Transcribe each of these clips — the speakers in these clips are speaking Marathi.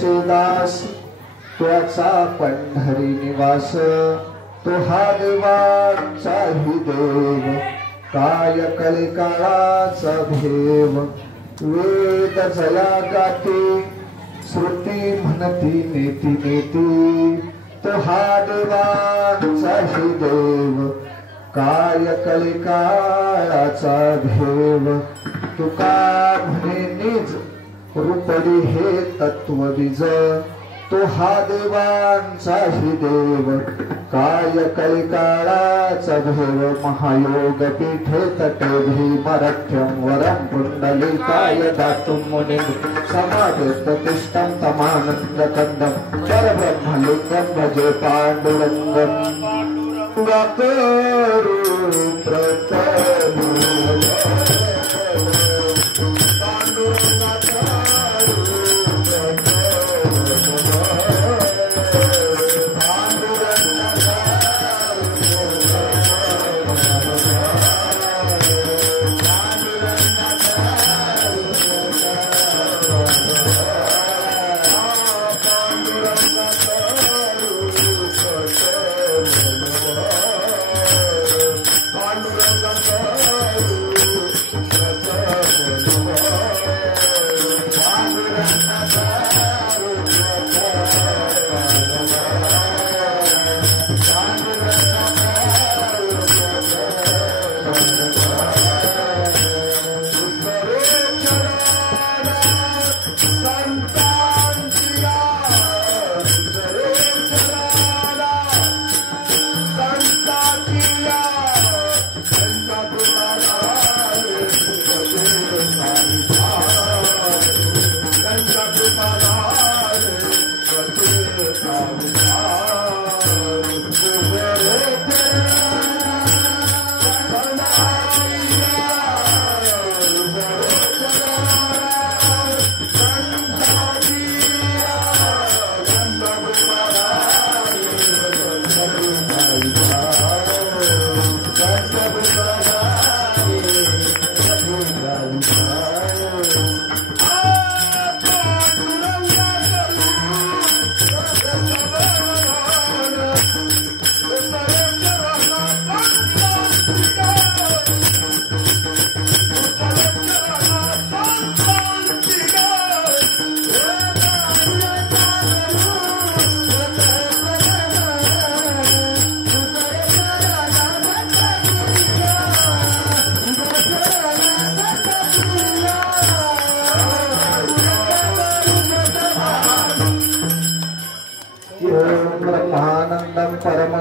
त्याचे दास त्याचा पंढरी निवास तो हा देवांचाही देव काय कळे काळाचा भेव वेद जया गाती श्रुती म्हणती नेती नेती तो हा देवांचाही देव काय कळे काळाचा भेव तुका म्हणे निज रूपडी हे तत्वबीज तो हा देवांचाही देव काय कळे काळाचा भेव महायोग पीठे तटे भीमरथ्यं वरं पुंडलिकाय दातुं मुनिं समाधिष्ठं तमानन्दकन्दं परब्रह्मलिङ्गं भजे पाण्डुरङ्गं वकरू प्रतनु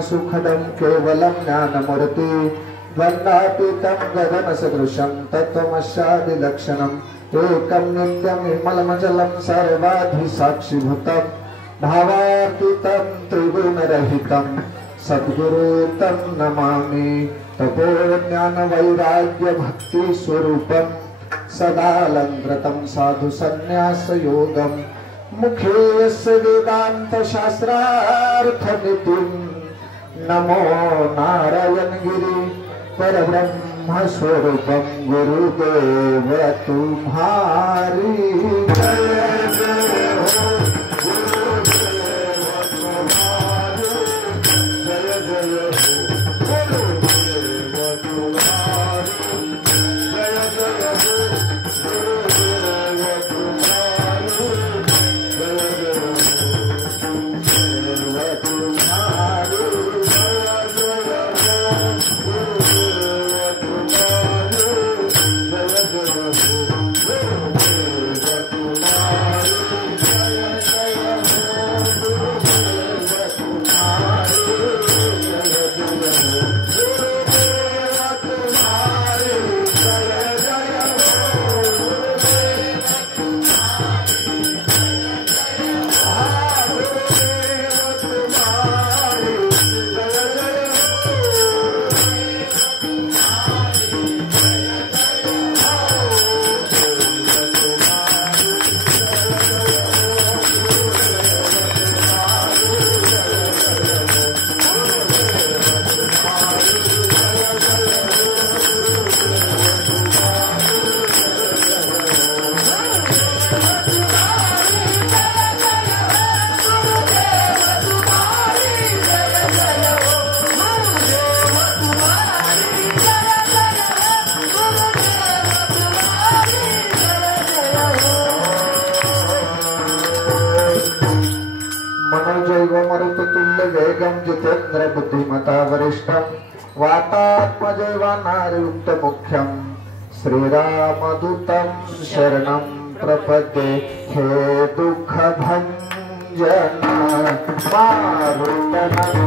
सुखदं केवलं ज्ञानमूर्ति द्वन्द्वातीतं गगनसदृशं तत्त्वमस्यादिलक्षणम् एकं नित्यं निर्मलमचलं सर्वाधिसाक्षिभूतं भावातीतं त्रिगुणरहितं सद्गुरुं नमामि तपोज्ञानवैराग्यभक्तिस्वरूपं सदालङ्कृतं साधुसन्न्यासयोगं मुखे यस्य वेदान्तशास्त्रार्थनिधिं नमो नारायण गिरी परब्रह्म स्वरूपं गुरुदेव तुम्हारी जय जय हो गुरुदेव तुम्हारी जय जय हो गुरुदेव तुम्हारी जय जय हो गुरुदेव तुम्हारी जय जय हो गुरुदेव तुम्हारी Jai मनोजैव मरुततुल्य वेगं जितेन्द्र बुद्धिमता वरिष्ठं वातात्मजैवानार्युक्त मुख्यं श्रीरामदूतं शरणं प्रपद्ये हे दुःखभञ्जन मारुतनन्दन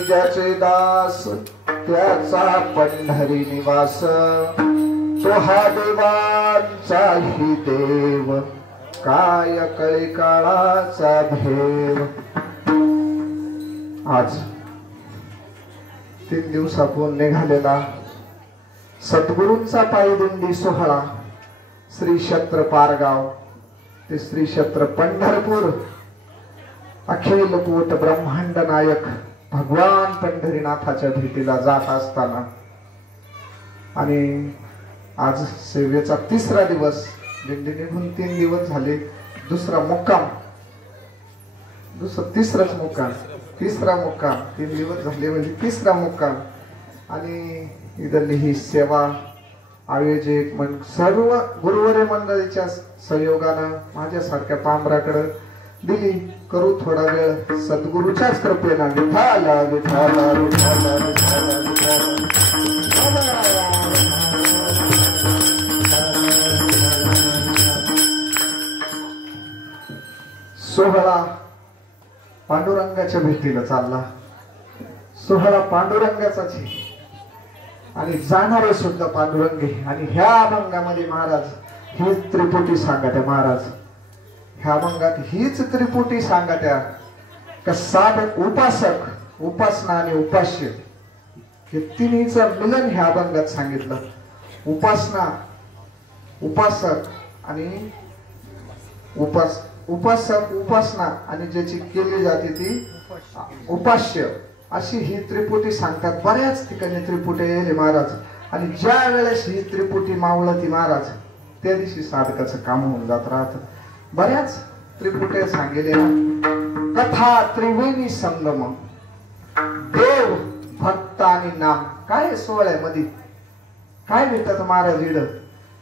ज्याचे दास त्याचा पंढरी निवास तो हा देवांचाही देव काय कळी काळाचा भेव। आज 3 दिवसापूर्वी निघालेला सद्गुरूंचा पायदिंडी सोहळा श्री क्षेत्र पारगाव ते श्री क्षेत्र पंढरपूर अखिल कोट ब्रह्मांड नायक भगवान पंढरीनाथाच्या भेटीला जात असताना आणि आज सेवेचा 3रा दिवस, दिंडी निघून 3 दिवस झाले, तिसरा मुक्काम 3 दिवस झाले म्हणजे 3रा मुक्काम। आणि इथली ही सेवा आयोजक सर्व गुरुवरे मंडळीच्या सहयोगानं माझ्यासारख्या पामराकडे दिली। करू थोडा वेळ सद्गुरूच्याच कृपेनं। विठाल विठाल विठाल सोहळा पांडुरंगाच्या भेटीला चालला। सोहळा पांडुरंगाचाच आणि जाणारे सुद्धा पांडुरंगे। आणि ह्या अभंगामध्ये महाराज ही त्रिपुटी सांगत्या महाराज, ह्या अभंगात हीच त्रिपुटी सांगत्या का साधक उपासक, उपासना आणि उपास्य हे तिन्हीचं मिलन ह्या अभंगात सांगितलं। उपासना, उपासक आणि उपासक, उपासना आणि ज्याची केली जाते ती उपास्य, अशी ही त्रिपुटी सांगतात। बऱ्याच ठिकाणी त्रिपुटी येले महाराज। आणि ज्या वेळेस ही त्रिपुटी मावळती महाराज त्या दिवशी साधकाचं काम होऊन जात राहत। बऱ्याच त्रिपुटे सांगितले। कथा त्रिवेणी संगम, देव भक्त आणि नाम। काय सोहळ्यामध्ये काय भेटत महाराज इड?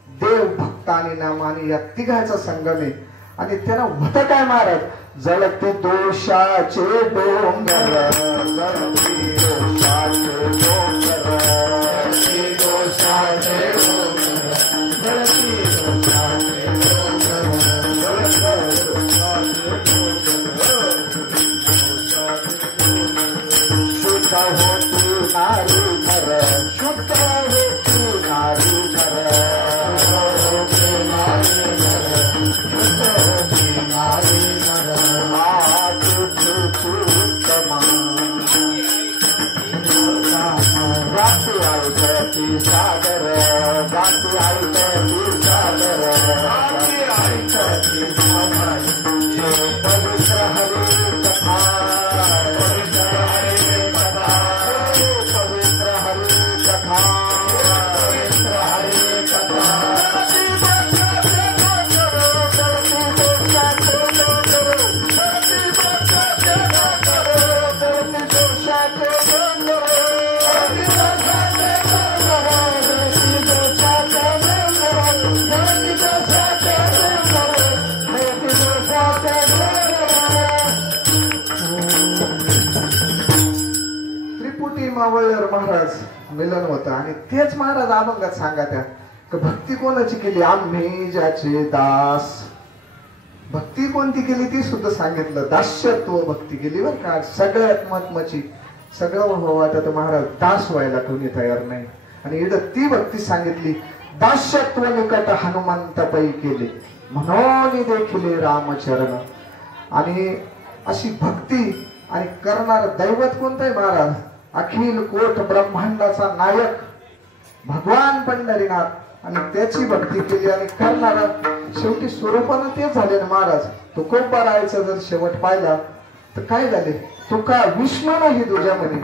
देव भक्त आणि नाम आणि या तिघाचा संगम आहे। आणि त्याला होत काय महाराज? जळते दोषाचे डोंगर, जळते दोषाचे डोंगर, दोषाचे डोंगर, जळते दोषाचे शुद्ध होतू नारी नर, शुद्ध होतू नारी नर, सागर गाती आई सागर पवित्र हरि कथा, पवित्र हरि कथा, पवित्र हरि कथा, पवित्र हरि कथा। महाराज मिलन होतं आणि तेच महाराज अभंगात सांगत्या की भक्ती कोणाची केली? आम्ही ज्याचे दास। भक्ती कोणती केली ती सुद्धा सांगितलं। दास्यत्व भक्ती केली बरं का। सगळ्यात महत्वाची, सगळं वाटत महाराज दास व्हायला कोणी तयार नाही। आणि इथं ती भक्ती सांगितली। दास्यत्व निकट हनुमंत पै केले, म्हणून देखील रामचरण। आणि अशी भक्ती आणि करणार दैवत कोणतं आहे महाराज? अखिल कोट ब्रह्मांडाचा नायक भगवान पंढरीनाथ आणि त्याची भक्ती केली आणि करणारा शेवटी स्वरूपानं तेच झाले ना महाराज. तुकोबारायचं जर शेवट पाहिला तर काय झाले? तुका विष्णू नाही तुझ्या म्हणे.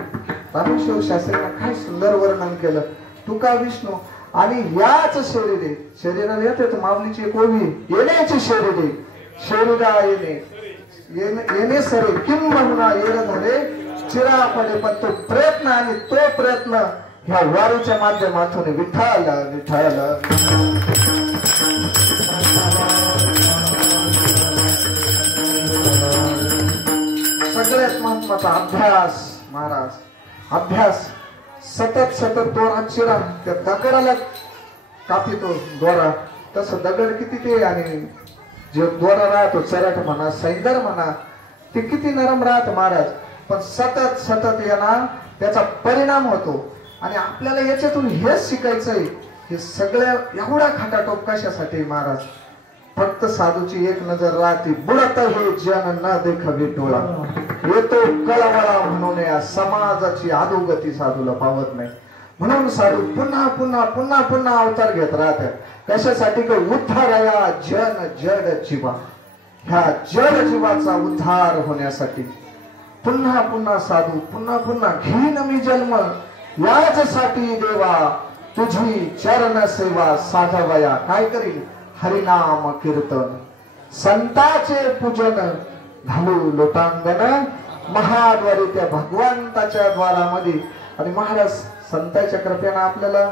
रामेश्वर शास्त्रींना काय सुंदर वर्णन केलं. तुका विष्णू आणि याच शरीरे शरीराला येते माऊलीची एक ओवी येण्याची शरीरे शरीरा येणे सरे किंबहुना येर झाले चिरा पडे. पण तो प्रयत्न आणि तो प्रयत्न ह्या वारीच्या माध्यमातून विठ्ठल विठ्ठल सगळ्यात महत्वाचा अभ्यास महाराज. अभ्यास सतत सतत दोरा चिरा त्या दगडाला कापितो दोरा तसं दगड किती ते आणि जे दोरा राहतो चरट म्हणा सैंदर म्हणा ते किती नरम राहत महाराज. पण सतत सतत येणार त्याचा परिणाम होतो. आणि आपल्याला याच्यातून हेच शिकायचंय. हे सगळ्या एवढा खटाटोप कशासाठी महाराज? फक्त साधूची एक नजर राहते बुडत हे जन न देखावे डोळा येतो कळवळा म्हणून या समाजाची अधोगती साधूला पावत नाही. म्हणून साधू पुन्हा पुन्हा पुन्हा पुन्हा अवतार घेत राहतात. कशासाठी? की उद्धारया जन जड जीवा. ह्या जड जीवाचा उद्धार होण्यासाठी पुन्हा पुन्हा साधू पुन्हा पुन्हा घेईन मी जन्म याचसाठी देवा तुझी चरण सेवा साधवया. काय करील? हरिनाम कीर्तन संताचे पूजन घालू लोटांगण महाद्वारे त्या भगवंताच्या द्वारामध्ये. आणि महाराज संतांच्या कृपेनं आपल्याला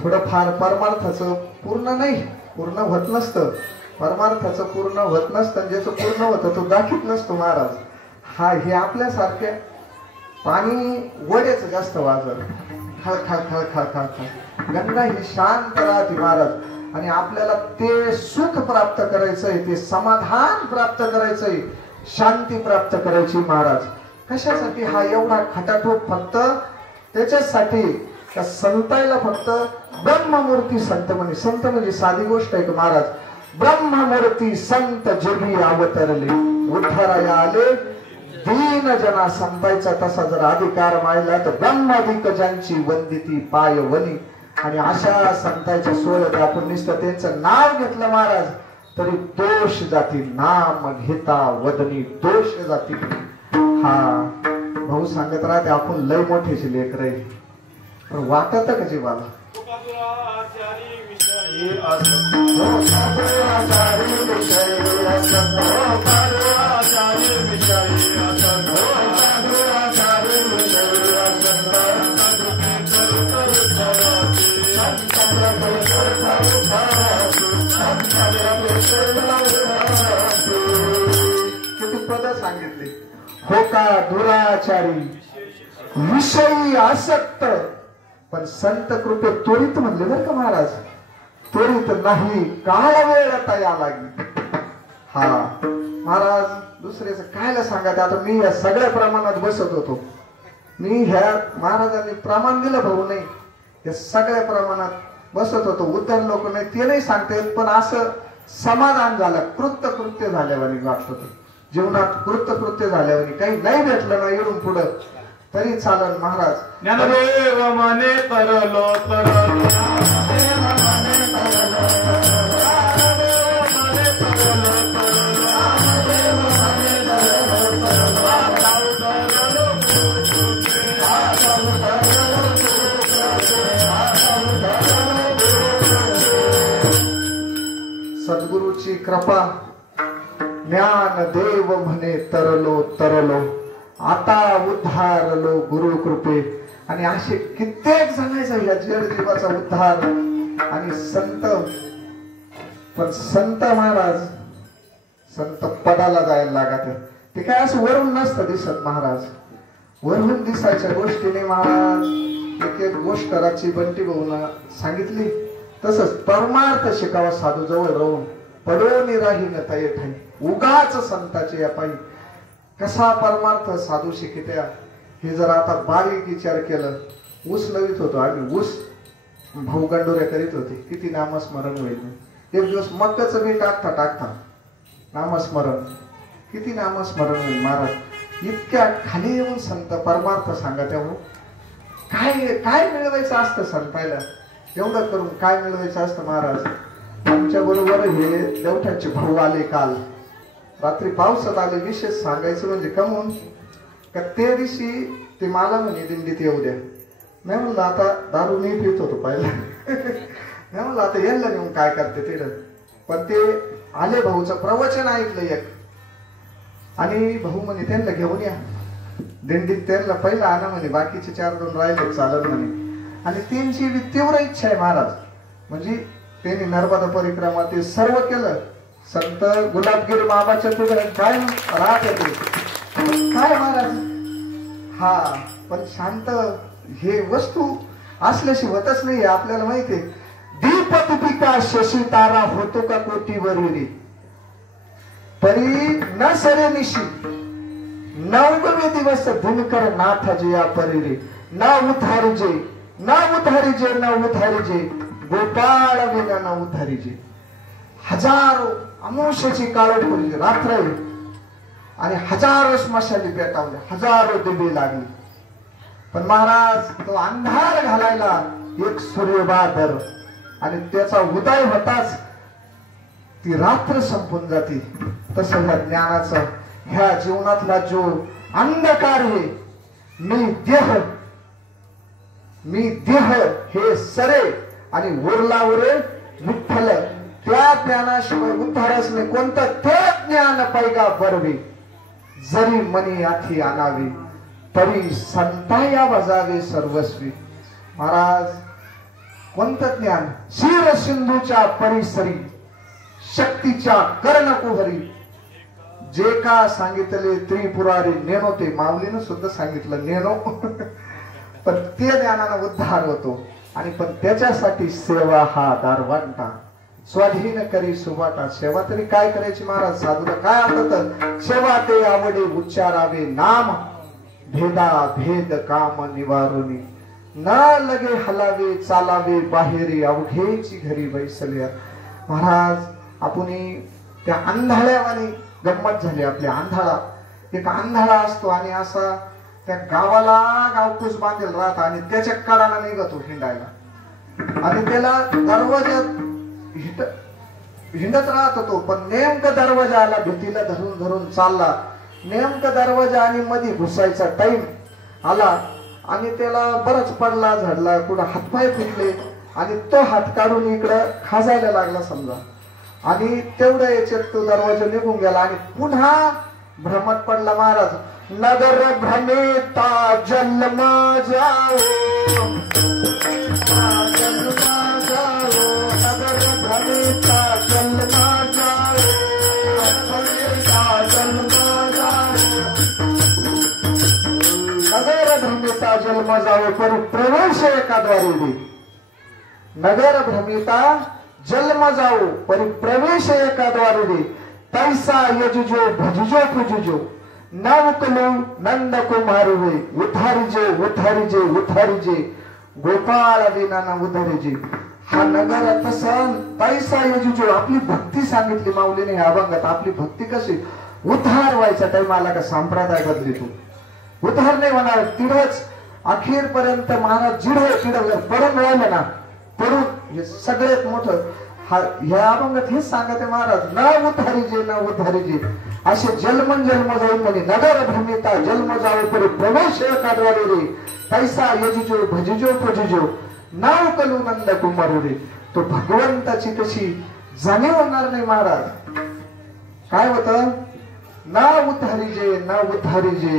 थोडंफार परमार्थाचं पूर्ण नाही पूर्ण होत नसतं. परमार्थाचं पूर्ण होत नसतं. ज्याचं पूर्ण होतं तो दाखीत नसतो महाराज. हा हे आपल्यासारख्या पाणी वड्याचं जास्त वाजत खळ खळ खळ खळ खळ खळ. गंगा ही शांत राहते महाराज. आणि आपल्याला ते सुख प्राप्त करायचंय ते समाधान प्राप्त करायचंय शांती प्राप्त करायची महाराज. कशासाठी हा एवढा खटाटोप? फक्त त्याच्यासाठी त्या संतायला फक्त ब्रह्ममूर्ती संत म्हणे. संत म्हणजे साधी गोष्ट आहे का महाराज? ब्रह्ममूर्ती संत जगी अवतरले उद्धाराया आले दीन जना. संतांचा तसा जर अधिकार माहिला तर ब्रह्माधिक ज्यांची वंदिती पाय वनी. आणि अशा संतांच्या सोहळ्यात आपण नुसतं त्यांचं नाव घेतलं महाराज तरी दोष जाती. नाम घेता वदनी दोष जाती. हा भाऊ सांगत राहते आपण लय मोठेचे लेकर आहे पण वाटत का जीवाला? किती पद सांगितले. हो का दुराचारी विषयी आसक्त पण संत कृपे त्वरित म्हणले बरं का महाराज. त्वरित नाही काळ वेळ तया लागी. हा महाराज दुसऱ्याचं कायला सांगायचं? आता मी या सगळ्या प्रमाणात बसत होतो. मी ह्या महाराजांनी प्रमाण दिलं भाऊ नाही या सगळ्या प्रमाणात बसत होतो. उद्धार लोक नाही ते नाही सांगते पण असं समाधान झालं कृत्य झाल्यावानी वाटत होतं. जीवनात कृत्य झाल्यावानी काही नाही भेटलं ना येऊन पुढं तरी चालन महाराज. ज्ञानदेव माने तरलो तरलो सद्गुरूची कृपा ज्ञान देव म्हणे तरलो तरलो आता उद्धारलो गुरु कृपे. आणि असे कित्येक जणांचा या जड जीवाचा उद्धार. आणि संत पण संत महाराज संत पदाला जायला लागत. ते काय असं वरून नसतं दिसत महाराज. वरून दिसायच्या गोष्टीने महाराज एक एक गोष्ट राची बंटी भाऊना सांगितली तसंच परमार्थ शिकावा साधू जवळ राहून पडोनी राहीन तय ठाई. उगाच संताचे या पायी कसा परमार्थ साधू शिकित्या हे जर आता बारीक विचार केलं. ऊस लवित होतो आम्ही. ऊस भाऊ गंडोऱ्या करीत होते. किती नामस्मरण होईल. एक दिवस मक्काचं बी टाकता नामस्मरण किती नामस्मरण होईल महाराज. इतक्या खाली येऊन संत परमार्थ सांगा त्यामुळं काय काय मिळवायचं असतं संतायला, एवढं करून काय मिळवायचं असतं महाराज. आमच्या बरोबर हे देवठाचे भाऊ आले काल रात्री पावसात आले. विशेष सांगायचं म्हणजे कमून का ते दिवशी ते मला म्हणे दिंडीत येऊ द्या. मी म्हणलं आता दारू मी पित होतो पहिला मी म्हणलं आता यांना नेऊन काय करते तिथं. पण ते आले, भाऊचं प्रवचन ऐकलं एक आणि भाऊ म्हणे त्यांना घेऊन या दिंडीत, त्यांना पहिला आणा म्हणे, बाकीचे 4-2 राहिले चालत म्हणे. आणि त्यांची तीव्र इच्छा आहे महाराज. म्हणजे त्यांनी नर्मदा परिक्रमा ते सर्व केलं. संत गुलाबगिरी मामाच्या पुढे काय राहत होते काय महाराज. हा पण शांत हे वस्तू असल्याशी होतच नाही आपल्याला माहितीये. दीपक पिका शशी तारा होतो का कोटीवरी परी न सरे निशी 9वे दिवस दिनकर नाथ जया परी न उधारिजे न उधारिजे न उधारिजे गोपाळ विना न उधारिजे. हजारो अमोशाची काळोखी रात्र आणि हजारो स्मशानी पेटावले, हजारो दिवे लागले. पण महाराज तो अंधार घालायला एक सूर्यबादर आणि त्याचा उदय होताच ती रात्र संपून जाते. तसं ह्या ज्ञानाचा ह्या जीवनातला जो अंधकार आहे, मी देह हे सरे आणि उरला उरे विठ्ठल, त्या ज्ञानाशिवाय उद्धारच नाही कोणतं. ते ज्ञान पैगा बरवे जरी मनी आठी आणावे तरी संताया बजावे सर्वस्वी. महाराज कोणतं ज्ञान. शिर सिंधूच्या परिसरी शक्तीच्या कर्णकुहरी जे का सांगितले त्रिपुरारी नेनो, ते माऊलीनं सुद्धा सांगितलं नेनो पण ते ज्ञानानं उद्धार होतो. आणि पण त्याच्यासाठी सेवा हा दारवांटा स्वाधीन करी सुवाटा. सेवा तरी काय करायची महाराज. साधूला काय आवडतं. सेवा ते आवडे उच्चारावे नाम भेदा भेद काम निवारुनी न लगे हलावे चालावे बाहेरी अवघेची घरी बैसल्या. महाराज आपण त्या अंधाळ्यावानी गंमत झाली आपल्या. अंधाळा एक अंधाळा असतो आणि असा त्या गावाला गावकूस बांधेल राहत आणि त्याच्या कडाला निघतो हिंडायला आणि त्याला दरवाज्यात हिंडत राहत होतो. पण नेमकं दरवाजाला भीतीला धरून धरून चालला. नेमकं दरवाजा आणि मध्ये घुसायचा टाइम आला आणि त्याला बरंच पडला झडला, कुठं हातपाय फुटले आणि तो हात काढून इकडं खाजायला लागला समजा. आणि तेवढ्या याच्यात तो दरवाजा निघून गेला आणि पुन्हा भ्रमत पडला महाराज. नगर भ्रमेता जन्म जाओ नगर भ्रमेता जन्म जाओ नगर भ्रमिता जन्म जाओ पर प्रवेश एकाद्वारे दे. नगर भ्रमिता जन्म जाओ पर प्रवेश एकाद्वारे दे. तैसा यजुजो भजुजो पूजुजो नवकलो नंद कुमार वे उधारिजे उधारिजे उधारिजे गोपाळ विना न उधारिजे. हा नगर तसा तैसा यजुजो. आपली भक्ती सांगितली माऊलीने ह्या अभंगात. आपली भक्ती कशी उद्धार व्हायचा टाइम आला का संप्रदाय बदलितो. उद्धार नाही होणार तिथंच अखेरपर्यंत महाराज जिडे पडून राहिले ना पडून. हे सगळ्यात मोठं ह्या अभंगात हेच सांगते महाराज. न उद्धारिजे न उद्धारिजे असे जन्म जन्म जाऊन म्हणे. नगर भ्रमिता जन्म जाऊ तरी प्रवेश एकाद्वारे रे. तैसा यजुजो भजुजो पूजुजो नाव कलू नंद कुमारू रे. तो भगवंताची कशी जाणीव होणार नाही महाराज. काय होत. न उद्धारिजे न उद्धारिजे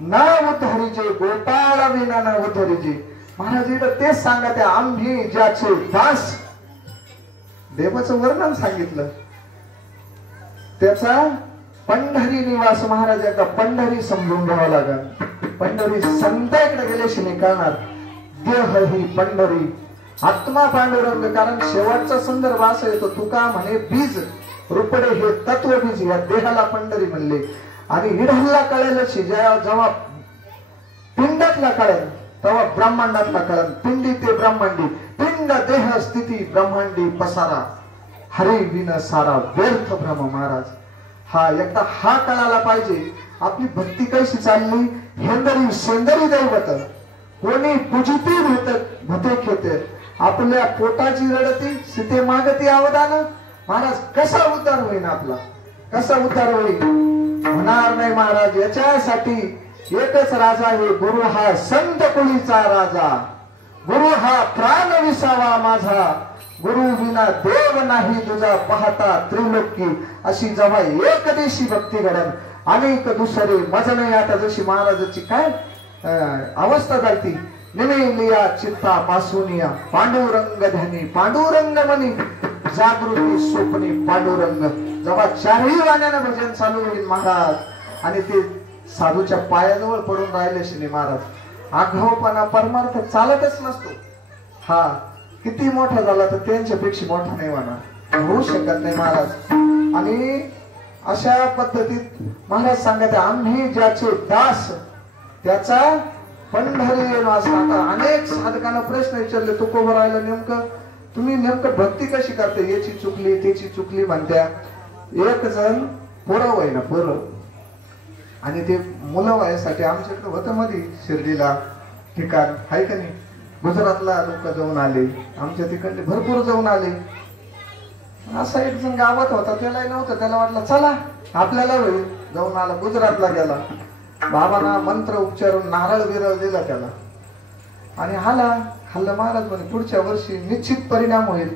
न उद्धारिजे गोपाळ विना न उद्धारिजे. महाराज इथं तेच सांगते. आम्ही ज्याचे दास. देवाचं वर्णन सांगितलं त्याचा पंढरी निवास. महाराज एकदा पंढरी समजून घ्यावा लागेल. पंढरी संतांकडे गेल्याशी नाही कळणार. देह ही पंढरी आत्मा पांडुरंग. कारण शेवटचा संदर्भ असा येतो. तुका म्हणे बीज रुपडे हे तत्व बीज. या देहाला पंढरी म्हणले. आणि इढलला कळेलशी जेव्हा पिंडातला कळेल तेव्हा ब्रह्मांडातला कळेल. पिंडी ते ब्रह्मांडी. पिंड देह स्थिती ब्रह्मांडी पसारा. हरी विन सारा व्यर्थ भ्रम. महाराज हा एकदा हा कळाला पाहिजे. आपली भक्ती कशी चालली, हेंदरी सेंदरी दैवत कोणी पूजिती भते खेते, आपल्या पोटाची रडती सीते मागती अवदान. महाराज कसा उद्धार होईल आपला, कसा उद्धार होईल? होणार नाही महाराज. याच्यासाठी एकच राजा आहे, गुरु हा संत कुळीचा राजा, गुरु हा प्राण विसावा माझा, गुरु विना देव नाही तुझा पाहता त्रिलोकी. अशी जेव्हा एक दिवशी भक्ती घडन अनेक दुसरे मज नाही. आता जशी महाराजाची काय अवस्था झाली, निमेलिया चित्ता पासूनिया पांडुरंग ध्यानी पांडुरंग मनी जागृती स्वप्नी पांडुरंग. जेव्हा चारही वाण्यानं भजन चालू होईल महाराज आणि ते साधूच्या पायाजवळ पडून राहिले श्री महाराज, आघावपणा परमार्थ चालतच नसतो. हा किती मोठा झाला तर त्यांच्यापेक्षा मोठा नाही होणार, होऊ शकत नाही महाराज. आणि अशा पद्धतीत महाराज सांगत आम्ही ज्याचे दास त्याचा पंढरी वास. आता अनेक साधकांना प्रश्न विचारले, तू कोण राहिलं नेमकं, तुम्ही नेमकं भक्ती कशी करते, याची चुकली त्याची चुकली म्हणत्या. एक जण पोरं वय ना पोरं, आणि ते मुलं वयासाठी आमच्याकडे होतं मध्ये शिर्डीला ठिकाण आहे का नाही, गुजरातला लोक जाऊन आले, आमच्या तिकडले भरपूर जाऊन आले. असा एक जण गावात होता, त्याला नव्हतं, त्याला वाटलं चला आपल्याला होईल, जाऊन आला, गुजरातला गेला, बाबांना मंत्र उच्चारून नारळ बिरळ दिला त्याला आणि हल्ला महाराज म्हणे पुढच्या वर्षी निश्चित परिणाम होईल.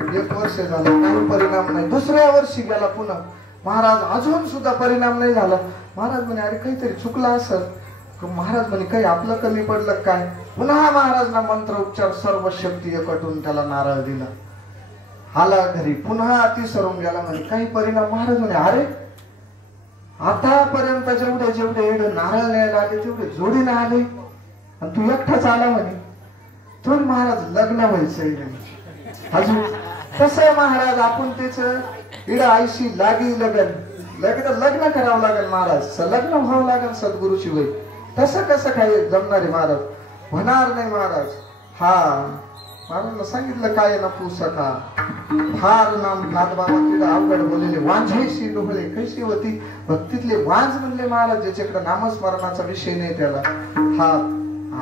1 वर्ष झालं काही परिणाम नाही, दुसऱ्या वर्षी गेला पुन्हा महाराज, अजून सुद्धा परिणाम नाही झाला. महाराज म्हणे अरे काहीतरी चुकला असं. महाराज म्हणे काही आपलं कमी पडलं काय. पुन्हा महाराजना मंत्र उपचार सर्व शक्ती एकटून त्याला नारळ दिला. आला घरी पुन्हा ती सरून गेला, म्हणे काही परिणाम. महाराज म्हणे अरे आतापर्यंत जेवढे नारळ न्यायला आले तेवढे जोडीने आले आणि तू एकटाच आला म्हणे. तो महाराज लग्न व्हायचंय अजून. कसं महाराज आपण त्याच इड आईशी लागी लग्न करावं लागेल महाराज, लग्न व्हावं लागेल सद्गुरूची वय. तसं कसं काय जमणार आहे महाराज, होणार नाही महाराज. हा महाराजला सांगितलं काय ना पुसका फार नाम नाथबाबा तिथं अवघड बोललेले, वांझेशी डोहळे कशी होती भक्तीतले वांझ म्हणले महाराज, ज्याच्याकडे नामस्मरणाचा विषय नाही त्याला हा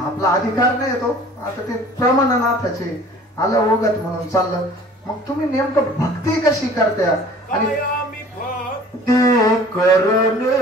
आपला अधिकार नाही येतो. आता ते प्रमाणनाथाचे आलं ओगत म्हणून चाललं. मग तुम्ही नेमकं भक्ती कशी करत्या आणि ते करणे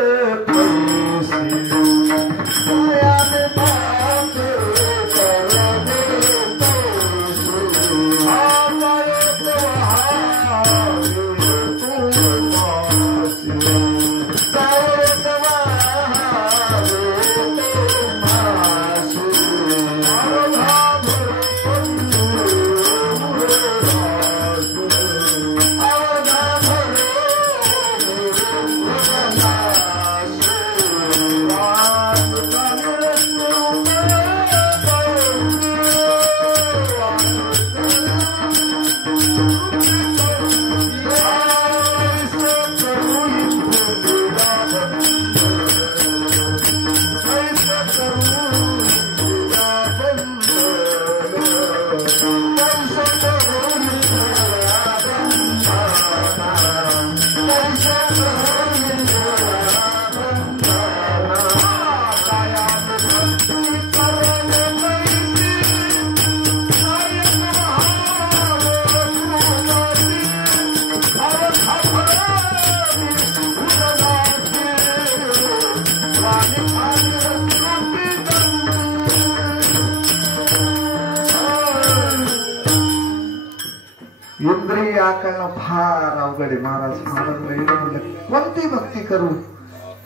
इंद्रिय आकलनं फार अवघड आहे महाराज. म्हणलं कोणती भक्ती करू,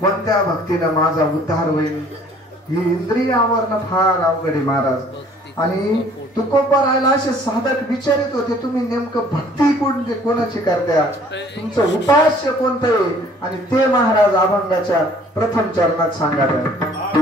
कोणत्या भक्तीनं माझा उद्धार होईल, ही इंद्रिय आवरणं फार अवघड आहे महाराज. आणि तुकोबा राहिला असे साधक विचारित होते तुम्ही नेमकं भक्ती कोणाची करत्या, तुमचं उपास्य कोणतं आहे, आणि ते महाराज अभंगाच्या प्रथम चरणात सांगायला.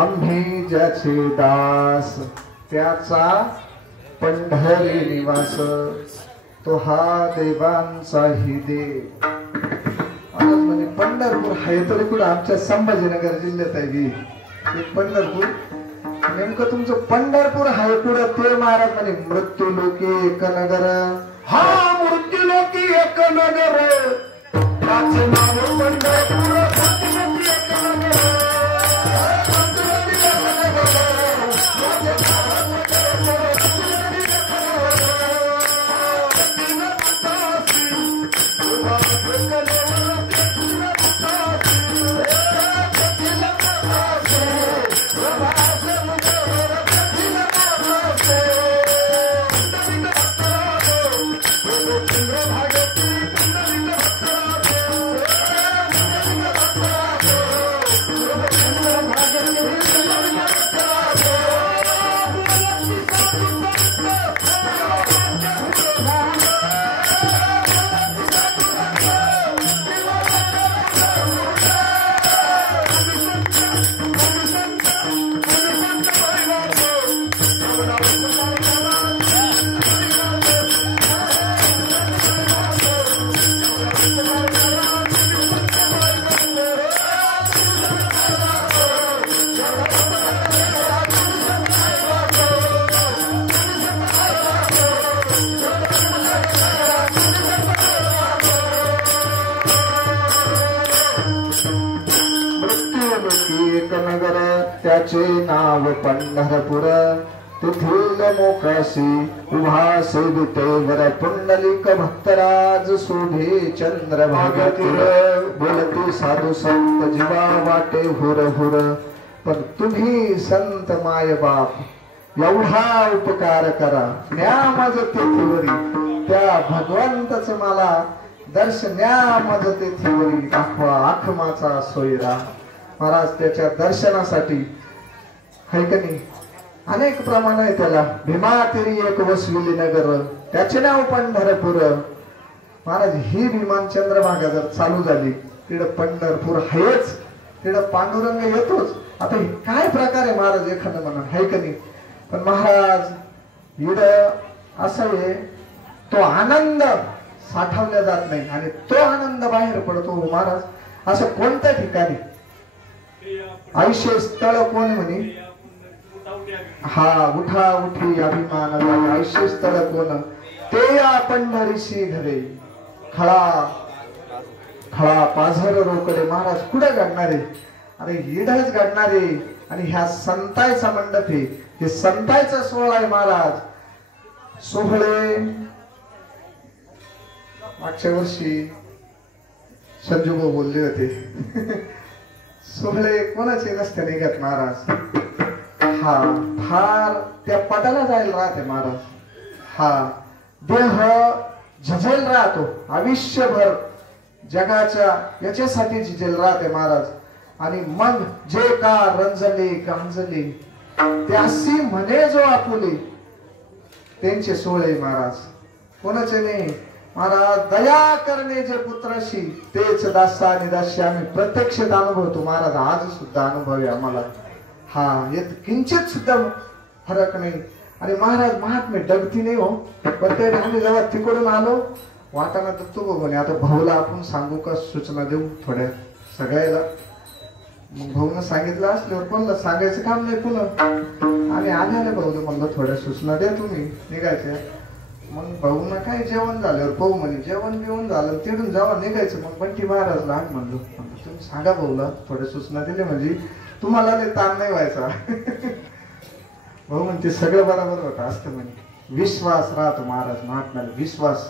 आम्ही ज्याचे दास त्याचा पंढरी निवास तो हा देवांचाही देव. आज म्हणजे पंढरपूर आहे तरी कुठं आमच्या संभाजीनगर जिल्ह्यात आहे हे पंढरपूर. नेमकं तुमचं पंढरपूर आहे कुठं ते महाराज म्हणे मृत्यू लोकी एक नगर. हा मृत्यू लोकी एक नगर त्याचे नाव पंढरपूर. एक नगर त्याचे नाव पंढरपूर. तेथील मोकाशी उभा सेवितेवर पुंडलिक भक्तराज शोभे चंद्रभागतीर. बोलती साधू संत जीवा वाटे हुर हुर. पण तुम्ही संत माय बाप एवढा उपकार करा न्या माझ तेथीवरी त्या भगवंतच मला दर्शन न्या माझ तेथीवरी दाखवा आखमाचा सोयरा. महाराज त्याच्या दर्शनासाठी है का नाही अनेक प्रमाण आहे त्याला. भीमातिरी एक वसविली नगर त्याचे नाव पंढरपूर. महाराज ही विमान चंद्रभागा जर चालू झाली तिकडं पंढरपूर आहेच तिकडं पांडुरंग येतोच. आता काय प्रकार आहे महाराज एखादं म्हणा है का नाही. पण महाराज इड असं आहे तो आनंद साठवला जात नाही आणि तो आनंद बाहेर पडतो महाराज. असं कोणत्या ठिकाणी आयुष्य स्थळ कोण म्हणे हा उठा उठी अभिमान आयुष्य स्थळ कोण ते या पंढरीशी घरे. खळा खळा पाझर रोकडे महाराज कुठे घडणारे अरे इडच घडणारे. आणि ह्या संतायचा मंडप आहे हे संतायचा सोहळा आहे महाराज. सोहळे मागच्या वर्षी संजूभाऊ बोलले होते सोहळे कोणाचे नसते निघत महाराज. हा फार त्या पदाला जायला राहते महाराज. हा देह झझेल राहतो आयुष्यभर जगाच्या याच्यासाठी झिजेल राहते महाराज. आणि मग जे का रंजले गांजले त्यासी म्हणे जो आपुले त्यांचे सोहळे महाराज. कोणाचे नाही महाराज. दया करणे जे पुत्राशी तेच दासा आणि दासी आम्ही प्रत्यक्षात अनुभवतो महाराज. आज सुद्धा अनुभव आहे आम्हाला. हा येत किंचित सुद्धा फरक नाही. आणि महाराज महात्मे डगती नाही हो. पण ते आम्ही जेव्हा तिकडून आलो वाटाणा तर तू बघ म्हणे. आता भाऊला आपण सांगू का सूचना देऊ थोड्या सगळ्याला. मग भाऊनं सांगितलं असल्यावर कोणाला सांगायचं काम नाही पुन्हा. आम्ही आले भाऊला म्हणलं थोड्या सूचना द्या तुम्ही निघायच्या. मग भाऊनं काय जेवण झाल्यावर पाहू म्हणे. जेवण बिवण झालं तिथून जावा निघायचं. मग बंटी महाराजला आण म्हणलो तुम्ही सांगा भाऊला थोड्या सूचना दिल्या म्हणजे तुम्हाला लय ताण नाही व्हायचा. भाऊ म्हणते सगळं बरोबर होतं असतं म्हणे. विश्वास राहतो महाराज महात्म्याला. विश्वास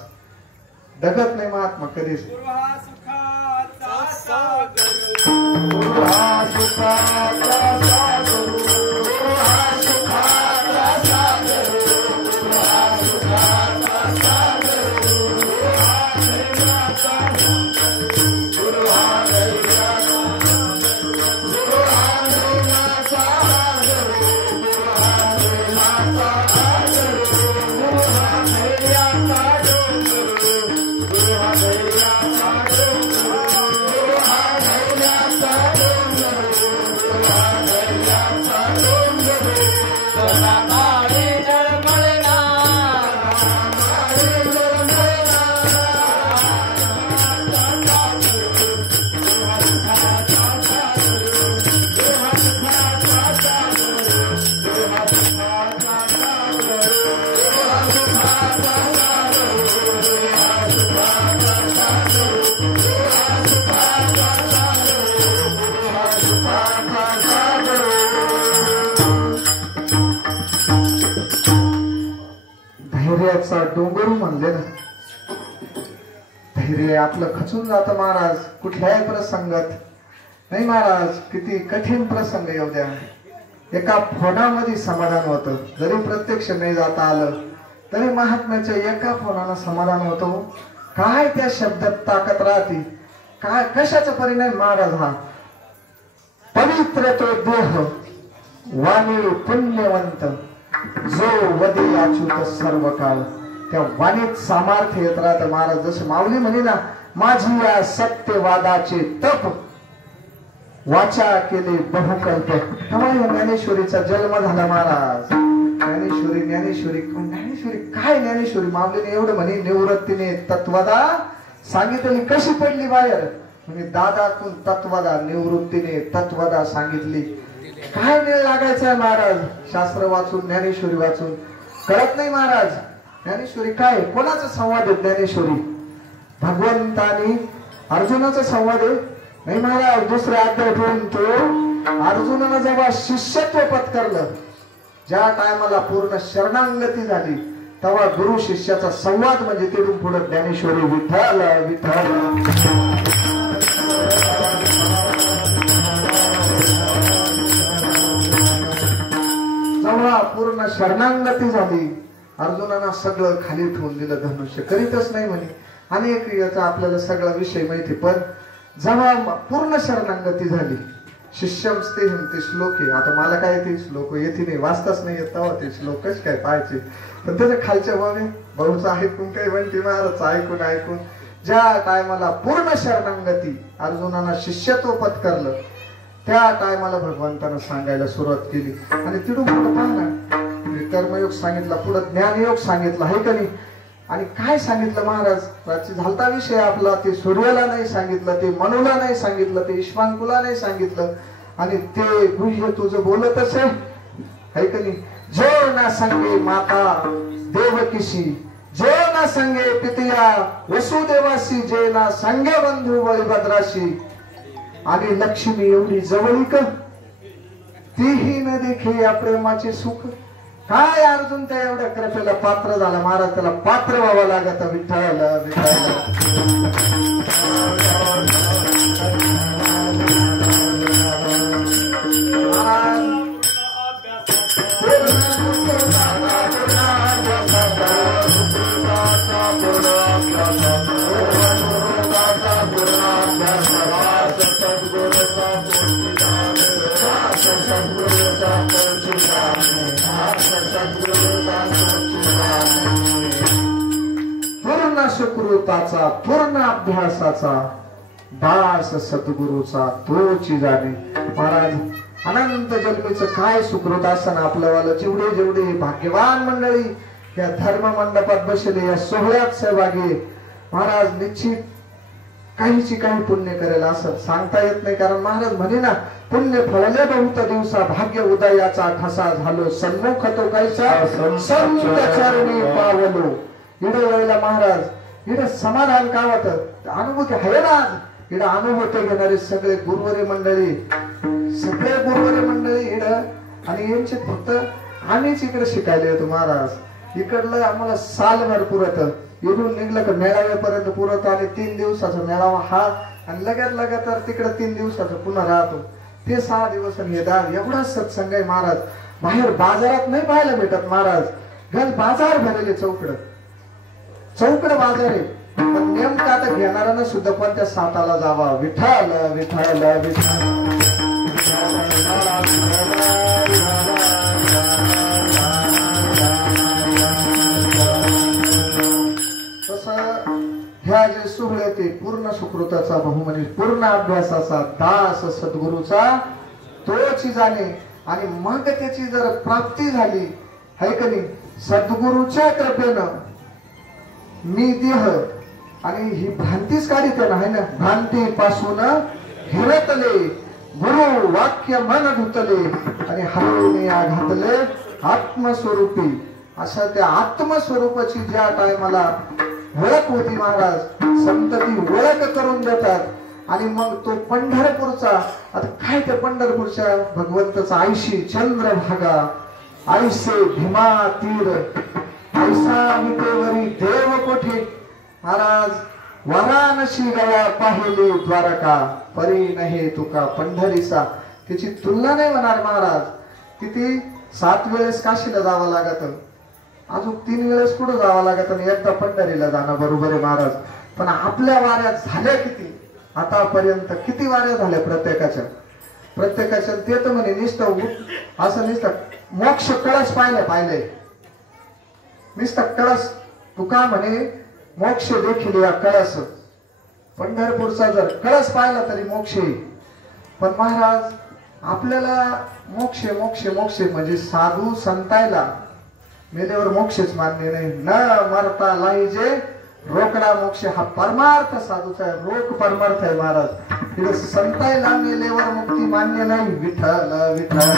डगत नाही महात्मा कधीच. धैर्याचा डोंगर म्हणले ना. धैर्य आपलं खचून जातं महाराज कुठल्याही प्रसंगात. नाही महाराज किती कठीण प्रसंग येऊ द्या एका फोनामध्ये समाधान होतं. जरी प्रत्यक्ष नाही जाता आलं तरी महात्म्याच्या एका फोनानं समाधान होतं. काय त्या शब्दात ताकद राहते. काय कशाचा परिणाम महाराज हा. पवित्र तो देह वाणी पुण्यवंत जो वदे अच्युत सर्व काळ. त्या वाणीत सामर्थ्य येत राहतं महाराज. जसं माऊली म्हणे ना माझी या सत्यवादाचे तप वाचा केले बहुकल्प. ज्ञानेश्वरीचा जन्म झाला महाराज. ज्ञानेश्वरी काय ज्ञानेश्वरी माऊलीने एवढं म्हणे निवृत्तीने तत्वदा सांगितली. कशी पडली बाहेर म्हणजे दादा कोण तत्वदा निवृत्तीने तत्वदा सांगितली. काय वेळ लागायचा महाराज शास्त्र वाचून ज्ञानेश्वरी वाचून कळत नाही महाराज. ज्ञानेश्वरी काय कोणाचा संवाद आहे. ज्ञानेश्वरी भगवंतानी अर्जुनाचा संवाद आहे. नाही महाराज दुसऱ्या अध्याय ठेवून तो अर्जुनानं जेव्हा शिष्यत्व पत्करलं ज्या टायमाला पूर्ण शरणांगती झाली तेव्हा गुरु शिष्याचा संवाद म्हणजे तिथून पुढे ज्ञानेश्वरी विठ्ठल विठ्ठल. जेव्हा पूर्ण शरणांगती झाली अर्जुनानं सगळं खाली ठेवून दिलं. धनुष्य करीतच नाही म्हणे. अनेक याचा आपल्याला सगळा विषय माहिती. पण जेव्हा पूर्ण शरणांगती झाली शिष्यम स्तेहम ते श्लोक आहे. आता मला काय ते श्लोक येते नाही वाचताच नाही येत तेव्हा ते श्लोक कसे काय पाहायचे. पण त्याच्या खालच्या बाबी भाऊचं ऐकून काही म्हणते महाराजचं ऐकून ज्या टायमाला पूर्ण शरणांगती अर्जुनानं शिष्यत्व पत्करलं त्या टायमाला भगवंतानं सांगायला सुरुवात केली. आणि तिथून पुढे पाहा ना कर्मयोग सांगितला पुढे ज्ञानयोग सांगितला आहे का नाही. आणि काय सांगितलं महाराज रात्री झालता विषय आपला. ते सूर्याला नाही सांगितलं, ते मनुला नाही सांगितलं, ते ईश्वांकुला नाही सांगितलं. आणि ते गुह्य तुझं बोलतच आहे का नाही. जो ना संगे माता देवकीशी जो ना संगे पितिया वसुदेवाशी जे ना संगे बंधू बळीभद्राशी. आणि लक्ष्मी एवढी जवळीक तीही न देखे या प्रेमाचे सुख. काय अर्जुन त्या एवढ्या कृपेला पात्र झाला महाराज. त्याला पात्र व्हावं लागत. विठ्ठल विठ्ठल. पूर्ण सुकृताचा पूर्ण अभ्यासाचा दास सद्गुरूचा तोची जाणे. महाराज अनंत जन्मीचं काय सुकृत असं आपल्यावाला. जेवढे जेवढे भाग्यवान मंडळी या धर्म मंडपात बसले या सोहळ्यात सहभागी महाराज निश्चित काहीची काही पुण्य करेल असं सांगता येत नाही, कारण महाराज म्हणे ना, पुण्य फळले बहुत दिवसा भाग्य उदयाचा ठसा झालो सन्मुख तो कैसा संत चरणी पावलो. इडे वेळेला महाराज इडे समाधान काय होतं, अनुभूती आहे ना. आज इडे अनुभूती घेणारे सगळे गुरुवरे मंडळी, सगळे गुरुवरे मंडळी इड, आणि यांचे फक्त आम्हीच इकडे शिकायला येतो महाराज. इकडलं आम्हाला सालभर पुरत, इकडून निघलं का मेळाव्यापर्यंत पुरत, आणि 3 दिवसाचा मेळावा हा, आणि लगातार तिकडे 3 दिवसाचा पुन्हा राहतो. ते 6 दिवस आणि हे 10, एवढा सत्संग आहे महाराज. बाहेर बाजारात नाही पाहायला भेटत महाराज. गल बाजार भरले, चौकड बाजार आहे. पण नेमका आता घेणाऱ्यांना सुद्धा पण त्या साताला जावा. विठ्ठल विठ्ठल विठ्ठल. ह्या जे सुहळे ते पूर्ण सुकृताचा बहुमनी, पूर्ण अभ्यासाचा दास सद्गुरूचा तोची जाणे. आणि मग त्याची जर प्राप्ती झाली है का नाही, सद्गुरूच्या कृपेनं मी देह आणि ही भ्रांतीच काढित ना, है ना. भ्रांती पासून हिरतले गुरु वाक्य मन धुतले, आणि हरवणे घातले आत्मस्वरूपी. अशा त्या आत्मस्वरूपाची ज्या टायमाला ओळख होती महाराज, संत ती ओळख करून देतात. आणि मग तो पंढरपूरचा, आता काय त्या पंढरपूरच्या भगवंताचा आयशी चंद्रभागा, आयसे भीमा तीर, ऐसा विटेवरी देव कोठे. महाराज वाराणसी गया पाहिले द्वारका, परी नहे तुका पंढरीचा. त्याची तुलना नाही होणार महाराज. किती 7 वेळेस काशीला जावं लागत, अजून 3 वेळेस पुढे जावं लागत, आणि एकदा पंढरीला जाणं बरोबर आहे महाराज. पण आपल्या वाऱ्या झाल्या किती आतापर्यंत, किती वाऱ्या झाल्या प्रत्येकाच्या. ते तर म्हणे नुसतं असं नुसतं मोक्ष कळस पाहिलंय नुसतं कळस. तुका म्हणे मोक्ष देखील या कळस. पंढरपूरचा जर कळस पाहिला तरी मोक्ष येईल. पण महाराज आपल्याला मोक्ष मोक्ष मोक्ष म्हणजे साधू संतायला मेल्यावर मोक्षच मान्य नाही. न मरता लाईजे रोकडा मोक्ष हा परमार्थ साधूचा आहे, रोख परमार्थ आहे महाराज. तिथे संतायला मेल्यावर मुक्ती मान्य नाही. विठ्ठल विठ्ठल.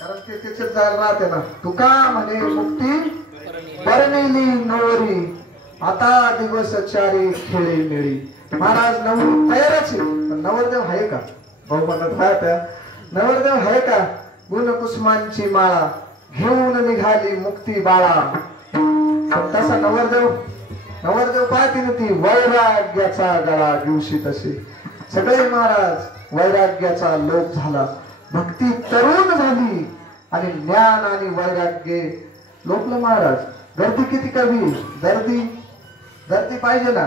कारण ते त्याच्यात जायला राहते ना. तुका म्हणे मुक्ती परमेली नवरी, आता दिवस चारी खेळी मिळी. महाराज नवरी तयारच आहे, नवरदेव आहे का? भाऊ म्हणत आहे नवरदेव आहे का? गुण कुसुमांची माळा घेऊन निघाली मुक्ती बाळा. तसा नवरदेव पाहते ना ती वैराग्याचा गळा दिवशी तशी. सगळे महाराज वैराग्याचा लोप झाला, भक्ती तरुण झाली, आणि ज्ञान आणि वैराग्य लोकलं महाराज. गर्दी किती कमी, गर्दी पाहिजे ना.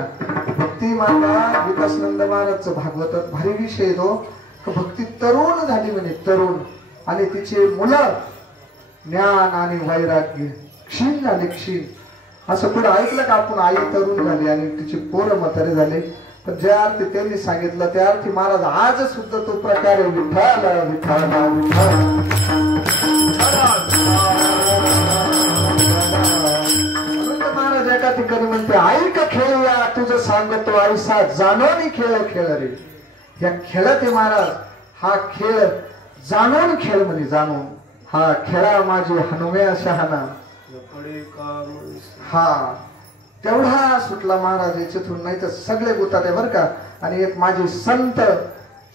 भक्ती माता विकासनंद महाराजचं भागवतात भारी विषय तो. भक्ती तरुण झाली म्हणे, तरुण, आणि तिचे मुलं ज्ञान आणि वैराग्य क्षीण झाले, क्षीण. असं पुढे ऐकलं का आपण, आई तरुण झाली आणि तिचे पोरं म्हातारे झाले. पण ज्या अर्थी त्यांनी सांगितलं त्या अर्थी महाराज आज सुद्धा तो प्रकार आहे. विठ्ठल विठ्ठल महाराज एका ठिकाणी म्हणते, ऐक खेळूया तुझं सांगतो आईसा जाणून खेळ खेळ रे. या खेळात आहे महाराज, हा खेळ जाणून खेळ म्हणे, जाणून. हा खेळा माझी हनुम्या शहाणा. हा तेवढा सुटला महाराज याच्यातून, नाही तर सगळे गुतात आहे बर का. आणि एक माझे संत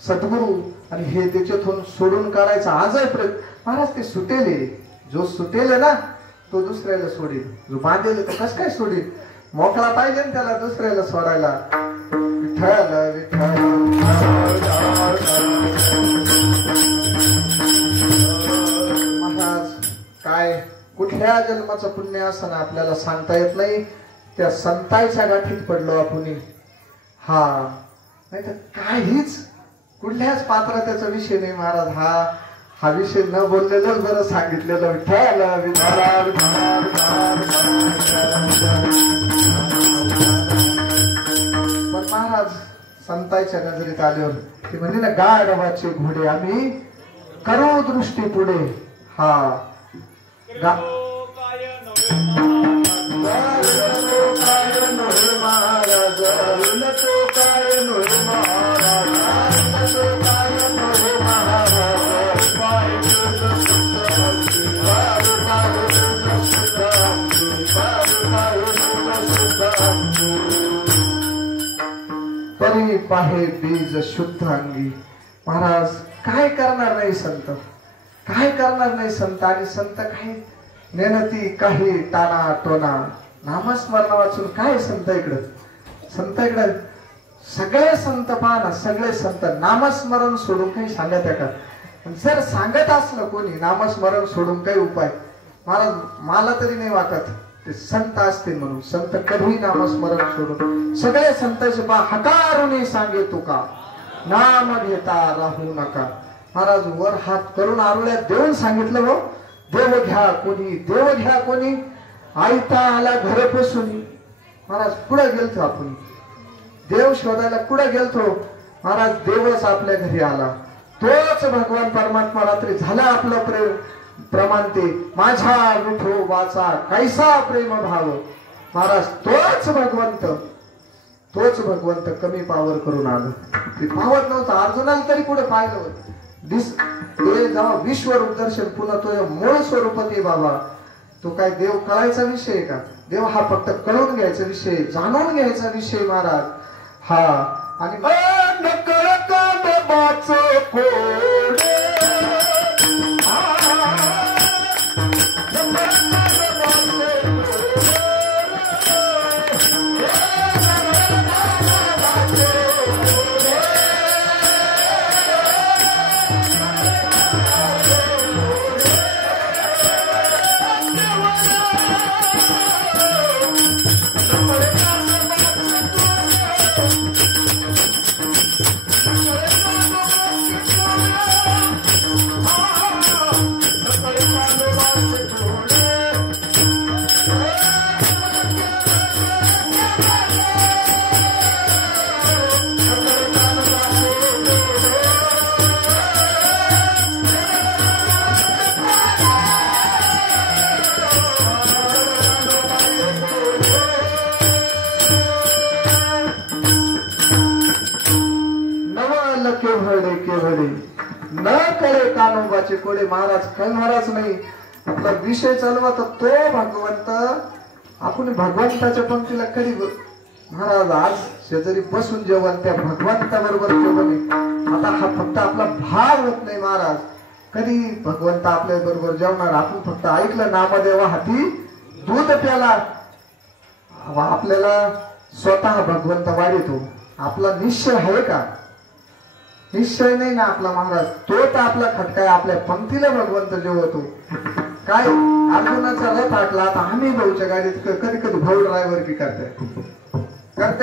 सद्गुरू, आणि हे त्याच्यातून सोडून काढायचा आजही प्रयत्न. महाराज ते सुटेले, जो सुटेले ना तो दुसऱ्याला सोडेल, जो बांधेल तो कस काय सोडेल. मोकळा पाहिजे ना त्याला दुसऱ्याला सोडायला. विठ्ठल विठ्ठल. महाराज काय कुठल्या जन्माचं पुण्य असं आपल्याला सांगता येत नाही. त्या संतांच्या गाठीत पडलो आपण. हा नाही तर काहीच कुठल्याच पात्रतेचा विषय नाही महाराज. हा विषय न बोललेलंच बरं सांगितलेलं. विठ्ठल विठ्ठल. पण महाराज संतांच्या नजरेत आल्यावर ते म्हणजे ना, गाढवाचे घोडे आम्ही करू दृष्टी पुढे. हा गा तरी पाहे बीज शुद्ध अंगी. महाराज काय करणार नाही संत, काय करणार नाही संत. आणि संत काही नेनती काही टाना टोना नामस्मरण वाचून काय संत इकडं, संत इकडं सगळे संत पाहना, सगळे संत नामस्मरण सोडून काही सांगत आहे का. जर सांगत असलं कोणी नामस्मरण सोडून काही उपाय, महाराज मला तरी नाही वाटत ते संत असतील म्हणून. संत कधी नामस्मरण सोडून सगळे संतांचे पा हकारून सांगे तुका नाम घेता राहू नका. महाराज वर हात करून आरुळ्यात देऊन सांगितलं हो, देव घ्या कोणी, देव घ्या कोणी. आयता आला घर बसून. महाराज कुठं गेलतो आपण, देव शोधायला कुठं गेलतो. महाराज देवच आपल्या घरी आला. तोच भगवान परमात्मा रात्री झाला आपलं प्रेम प्रमाण ते माझ्या विठोबाचा कैसा प्रेम भाव. महाराज तोच भगवंत कमी पावर करून आलं. ते पावत नव्हतं अर्जुनाला तरी कुठे पाहिलं होतं. ते जेव्हा विश्वरूप दर्शन पुन्हा तो मूळ स्वरूपात आहे बाबा. तो काय देव कळायचा विषय का. देव हा फक्त कळून घ्यायचा विषय, जाणून घ्यायचा विषय महाराज. हा आणि न कळे कानोबाचे कोडे. महाराज कळणारच नाही. आपला विषय चालवा तर तो भगवंत. आपण भगवंताच्या पंक्तीला कधी महाराज आज शेजारी बसून जेवण त्या भगवंताबरोबर जेवण. आता हा फक्त आपला भाव होत नाही महाराज. कधी भगवंत आपल्या बरोबर जेवणार. आपण फक्त ऐकलं नामदेवा हाती दूध प्याला. आपल्याला स्वतः भगवंत वाढतो. आपला निश्चय आहे का. निश्चय नाही ना आपला महाराज. तो तर आपला खटकाय आपल्या पंक्तीला भगवंत जेवतो. काय अर्जुनाचा रथ आटला. आता आम्ही भाऊच्या गाडीत कधी कधी भाऊ ड्रायव्हर की करते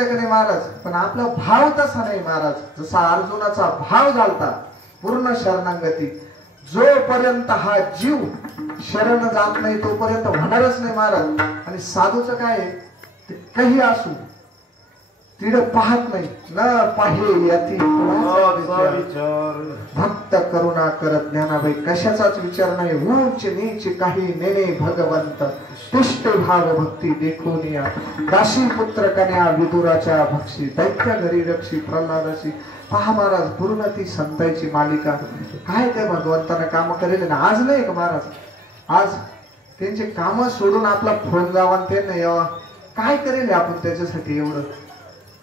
का नाही महाराज. पण आपला भाव तसा नाही महाराज. जसा अर्जुनाचा भाव झालता पूर्ण शरणागती. जोपर्यंत हा जीव शरण जात नाही तोपर्यंत होणारच नाही महाराज. आणि साधूचं काय ते काही असू तिड पाहत नाही. न पाहे याती भक्त करुणा करत ज्ञानाबाई. कशाचाच विचार नाही. उंच नीच काही नेणे भगवंत पुष्ट भाव भक्ती देखून या. दाशी पुत्र कन्या विदुराच्या भक्षी दैत्य घरी रक्षी प्रल्हादाशी. पहा महाराज पूर्ण ती संतांची मालिका. काय ते भगवंतानं काम करेल ना. आज नाही का महाराज. आज त्यांचे काम सोडून आपला फोन जावा त्यांना यावा. काय करेल आपण त्याच्यासाठी एवढं.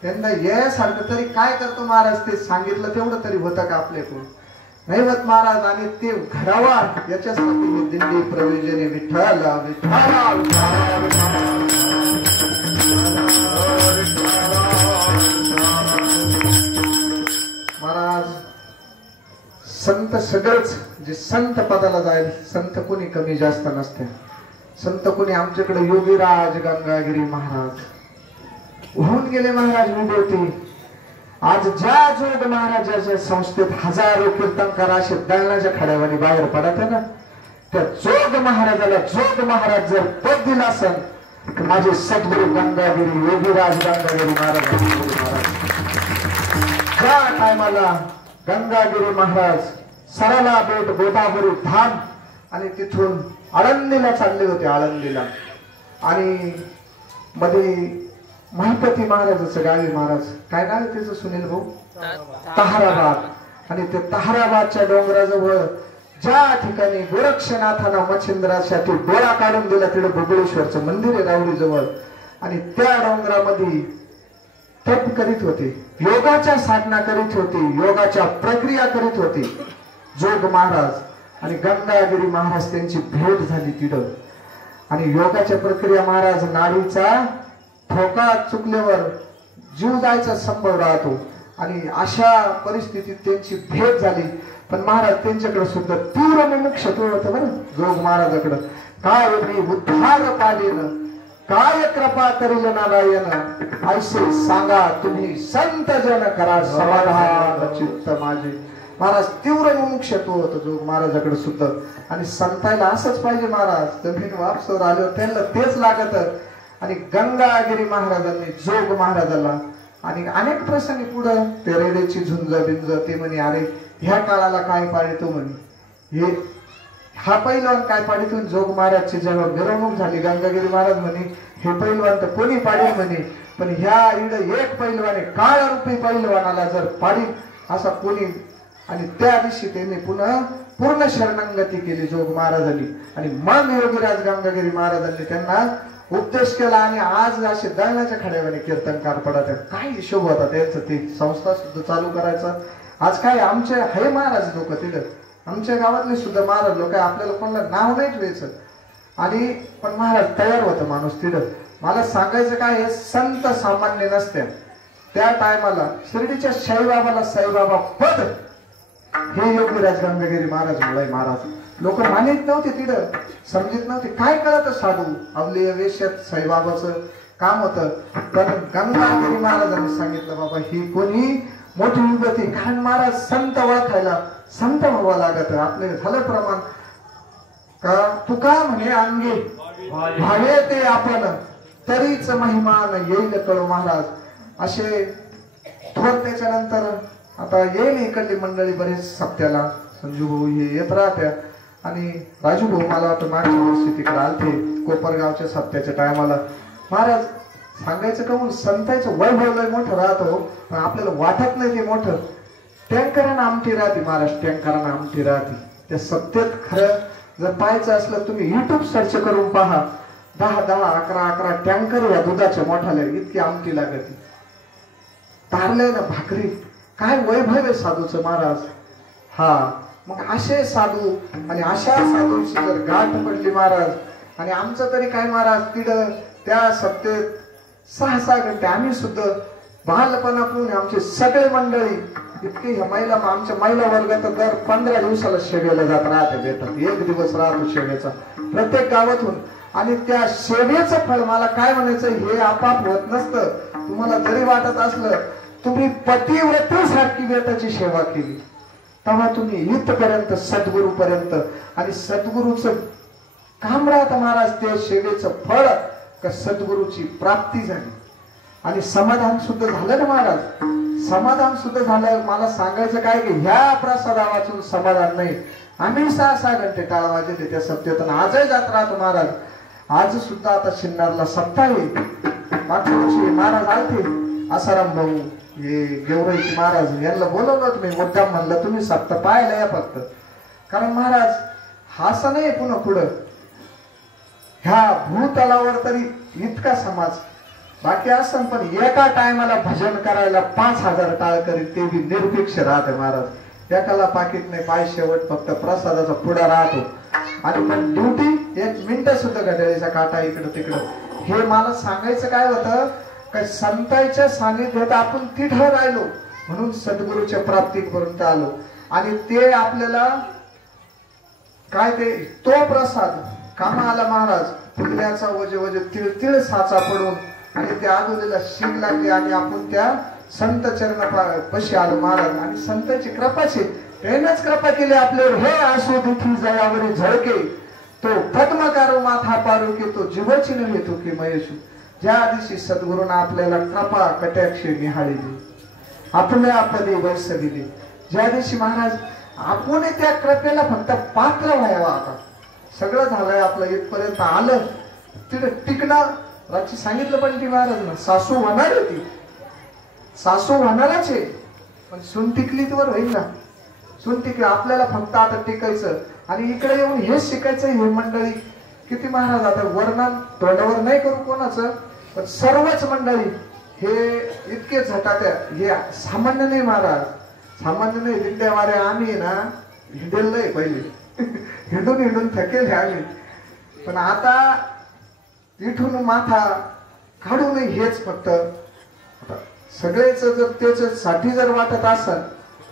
त्यांना यासारखं तरी काय करतो महाराज. ते सांगितलं तेवढं तरी होतं का आपल्याकडून. नाही होत महाराज. आणि ते घडावा याच्यासाठी मी दिंडी प्रयोजने विठ्ठल महाराज. संत सगळंच जे संत पदाला जाईल. संत कोणी कमी जास्त नसते. संत कोणी आमच्याकडे योगीराज गंगागिरी महाराज होऊन गेले महाराज विभूती. आज ज्या जोग महाराजाच्या संस्थेत हजारो कीर्तनकार असे दळणाच्या खड्यावानी बाहेर पडत आहे ना. त्या जोग महाराजाला जोग महाराज जर पद दिला असेल तर माझे सद्गुरु गंगागिरी योगीराज गंगागिरी महाराज. ज्या टायमाला गंगागिरी महाराज सरला बेट गोदावरी धाम आणि तिथून आळंदीला चालले होते, आळंदीला. आणि मध्ये महिपती महाराजाचं गाव आहे. महाराज काय गाव आहे त्याचं सुनील भाऊ? ताहराबाद. आणि ते ताहराबादच्या डोंगराजवळ ज्या ठिकाणी गोरक्षनाथानं मच्छिंद्रासाठी डोळा काढून दिला तिथे बगळेश्वरचं मंदिर आहे राहुरी जवळ. आणि त्या डोंगरामध्ये तप करीत होते, योगाच्या साधना करीत होते, योगाच्या प्रक्रिया करीत होते जोग महाराज आणि गंगागिरी महाराज. त्यांची भेट झाली तिथं. आणि योगाच्या प्रक्रिया महाराज नाडीचा ठोका चुकल्यावर जीव जायचा संभव राहतो. आणि अशा परिस्थितीत त्यांची भेट झाली. पण महाराज त्यांच्याकडे सुद्धा तीव्र मुमुक्षत्व होतं बरं जोग महाराजाकडं. काय मी उद्धार पाहिलेलं, काय कृपा करील नारायण, ऐसे सांगा तुम्ही संत जन करा समाधान चित्त माझे. महाराज तीव्र मुमुक्षत्व होतं जोग महाराजाकडे सुद्धा. आणि संतायला असंच पाहिजे महाराज. जमीन वापसवर आल्यावर त्यांना तेच लागत. आणि गंगागिरी महाराजांनी जोग महाराजाला आणि अनेक प्रसंगी पुढं ते रेड्याची झुंज बिंज ते म्हणे अरे ह्या काळाला काय पाडितो म्हणे, हे हा पैलवान काय पाडितो. जोग महाराजची जेव्हा मिरवणूक झाली गंगागिरी महाराज म्हणे हे पैलवान तर कोणी पाडील म्हणे, पण ह्या इड एक पैलवान आहे, काळ रूपी पैलवानाला जर पाडील असा कोणी. आणि त्या दिवशी त्यांनी पुन्हा पूर्ण शरणागती केली जोग महाराजांनी. आणि मग योगीराज गंगागिरी महाराजांनी त्यांना उपदेश केला. आणि आज असे दळणाच्या खड्यावाने कीर्तनकार पडत आहेत. काय हिशोब होता त्यांचं, ते संस्था सुद्धा चालू करायचं. आज काय आमचे हे महाराज लोक तिथं, आमच्या गावातले सुद्धा महाराज लोक, आपल्याला कोणाला नाव नाही ठेवायचं. आणि पण महाराज तयार होतं माणूस तिथं. मला सांगायचं काय, हे संत सामान्य नसते. त्या टायमाला शिर्डीच्या साईबाबाला साईबाबा पद हे योगीराज गंगागिरी महाराज मुळे. महाराज लोक मानित नव्हते तिथं, समजत नव्हते, काय कळत साधू अवलिय वेशात साईबाबाचं काम होतं. पण गंगागिरी महाराजांनी सांगितलं बाबा ही कोणी मोठी विभूती. कारण महाराज संत ओळखायला संत व्हावं लागत. आपले झालं प्रमाण का तुका म्हणे अंगे भावे ते आपण तरीच महिमान येईल कळू. महाराज असे थोर. त्याच्यानंतर आता येईल इकडली मंडळी बरेच सप्त्याला, संजू भाऊ हे येत राहत्या. आणि राजू भाऊ मला वाटतं मागच्या वर्षी तिकडे आलते कोपरगावच्या सप्त्याच्या टायमाला. महाराज सांगायचं का म्हणून संतांचं वैभव लय मोठं राहतो, पण आपल्याला वाटत नाही ते मोठं. टँकरांना आमटी राहते महाराज, टँकरांना आमटी राहते. त्या सत्तेत खरं जर पाहायचं असलं तुम्ही युट्यूब सर्च करून पहा, 10-10, 11-11 टँकर या दुधाच्या मोठाल्या इतकी आमटी लागते. तारले ना भाकरी, काय वैभव आहे साधूचं महाराज. हा मग असे साधू आणि अशा साधूंची जर गाठ पडली महाराज. आणि आमचं तरी काय महाराज तिथं त्या सप्तेत 6-6 घंटे आम्ही सुद्धा बालपणापून आमचे सगळे मंडळी इतकी महिला, आमच्या महिला वर्गात दर 15 दिवसाला शेवेला जात राहते भेटत. एक दिवस राहतो शेवेचा प्रत्येक गावातून. आणि त्या शेवेचं फळ मला काय म्हणायचं, हे आपाप होत नसतं. तुम्हाला जरी वाटत असलं तुम्ही पतिव्रतेसारखी बेटाची सेवा केली तेव्हा तुम्ही इथपर्यंत सद्गुरूपर्यंत. आणि सद्गुरूचं काम राहतं महाराज, ते सेवेचं फळ का सद्गुरूची प्राप्ती झाली. आणि समाधान सुद्धा झालं ना महाराज, समाधान सुद्धा झालं. मला सांगायचं काय की ह्या प्रसादा वाचून समाधान नाही. आम्ही 6-6 घंटे टाळ वाजले त्या सप्त्यातून आजही जात राहतो महाराज. आज सुद्धा आता शिन्नरला सप्ताह आहे. मागच्या वर्षी महाराज आलते आसाराम भाऊ हे गेवराईचे महाराज, यांना बोलवलं तुम्ही मुद्दाम म्हणलं तुम्ही सप्ताह पाहायला या फक्त. कारण महाराज हास नाही पुन्हा पुढं ह्या भूतलावर तरी इतका समाज बाकी असं, पण एका टायमाला भजन करायला 5000 टाळ करीत ते बी निरपेक्ष राहते महाराज. एकाला पाकिट नाही, पाय शेवट फक्त प्रसादाचा पुढा राहतो. आणि पण ड्युटी 1 मिनिट सुद्धा घड्याळीचा काटा इकडं तिकडं. हे मला सांगायचं काय होतं काय, संतांच्या सानिध्यात आपण तिथं राहिलो म्हणून सद्गुरूच्या प्राप्तीपर्यंत आलो. आणि ते आपल्याला काय ते तो प्रसाद कामा आला महाराज. फुलण्याचा वजे वजे तिळ तिळ साचा पडून आणि त्या आदुलीला शीग लागली आणि आपण त्या संत चरण पशी आलो महाराज. आणि संतांची कृपाची त्यानेच कृपा केली आपल्यावर. हे आसू दुखी जयावरी झळके तो पद्मकारो माथा पारू की तो जीवाची नव्हे तो की महेशू. ज्या दिवशी सद्गुरूंना आपल्याला कृपा कटाक्ष निहाळली आपल्या पदी वैसविली, ज्या दिवशी महाराज आपण त्या कृपेला फक्त पात्र व्हावा. आता सगळं झालंय आपलं, इथपर्यंत आलं, तिथे टिकणार. रात्री सांगितलं पण ती महाराज ना, सासू होणार आहे, ती सासू होणारच आहे, पण सून टिकली तर होईल ना. सून टिकली, आपल्याला फक्त आता टिकायचं. आणि इकडे येऊन हेच शिकायचं. हे मंडळी किती महाराज, आता वर्णन तोंडावर नाही करू कोणाचं, पण सर्वच मंडळी हे इतके झटात्या, हे सामान्य नाही महाराज, सामान्य नाही. दिंड्या वाऱ्या आम्ही ना हिंडेलय पहिले, हिंडून हिंडून थकेल आम्ही, पण आता इथून माथा काढू नये हेच फक्त. सगळेच जर त्याच्यासाठी जर वाटत असेल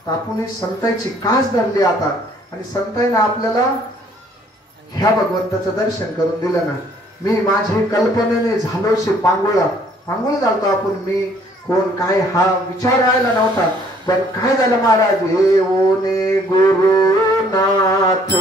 तर आपण संतांची कास धरली आता, आणि संतांना आपल्याला ह्या भगवंताचं दर्शन करून दिलं ना. मी माझे कल्पनेने झालोशी पांगुळा झालतो आपण, मी कोण काय हा विचार व्हायला नव्हता. पण काय झालं महाराज, हे ओने गुरुनाथ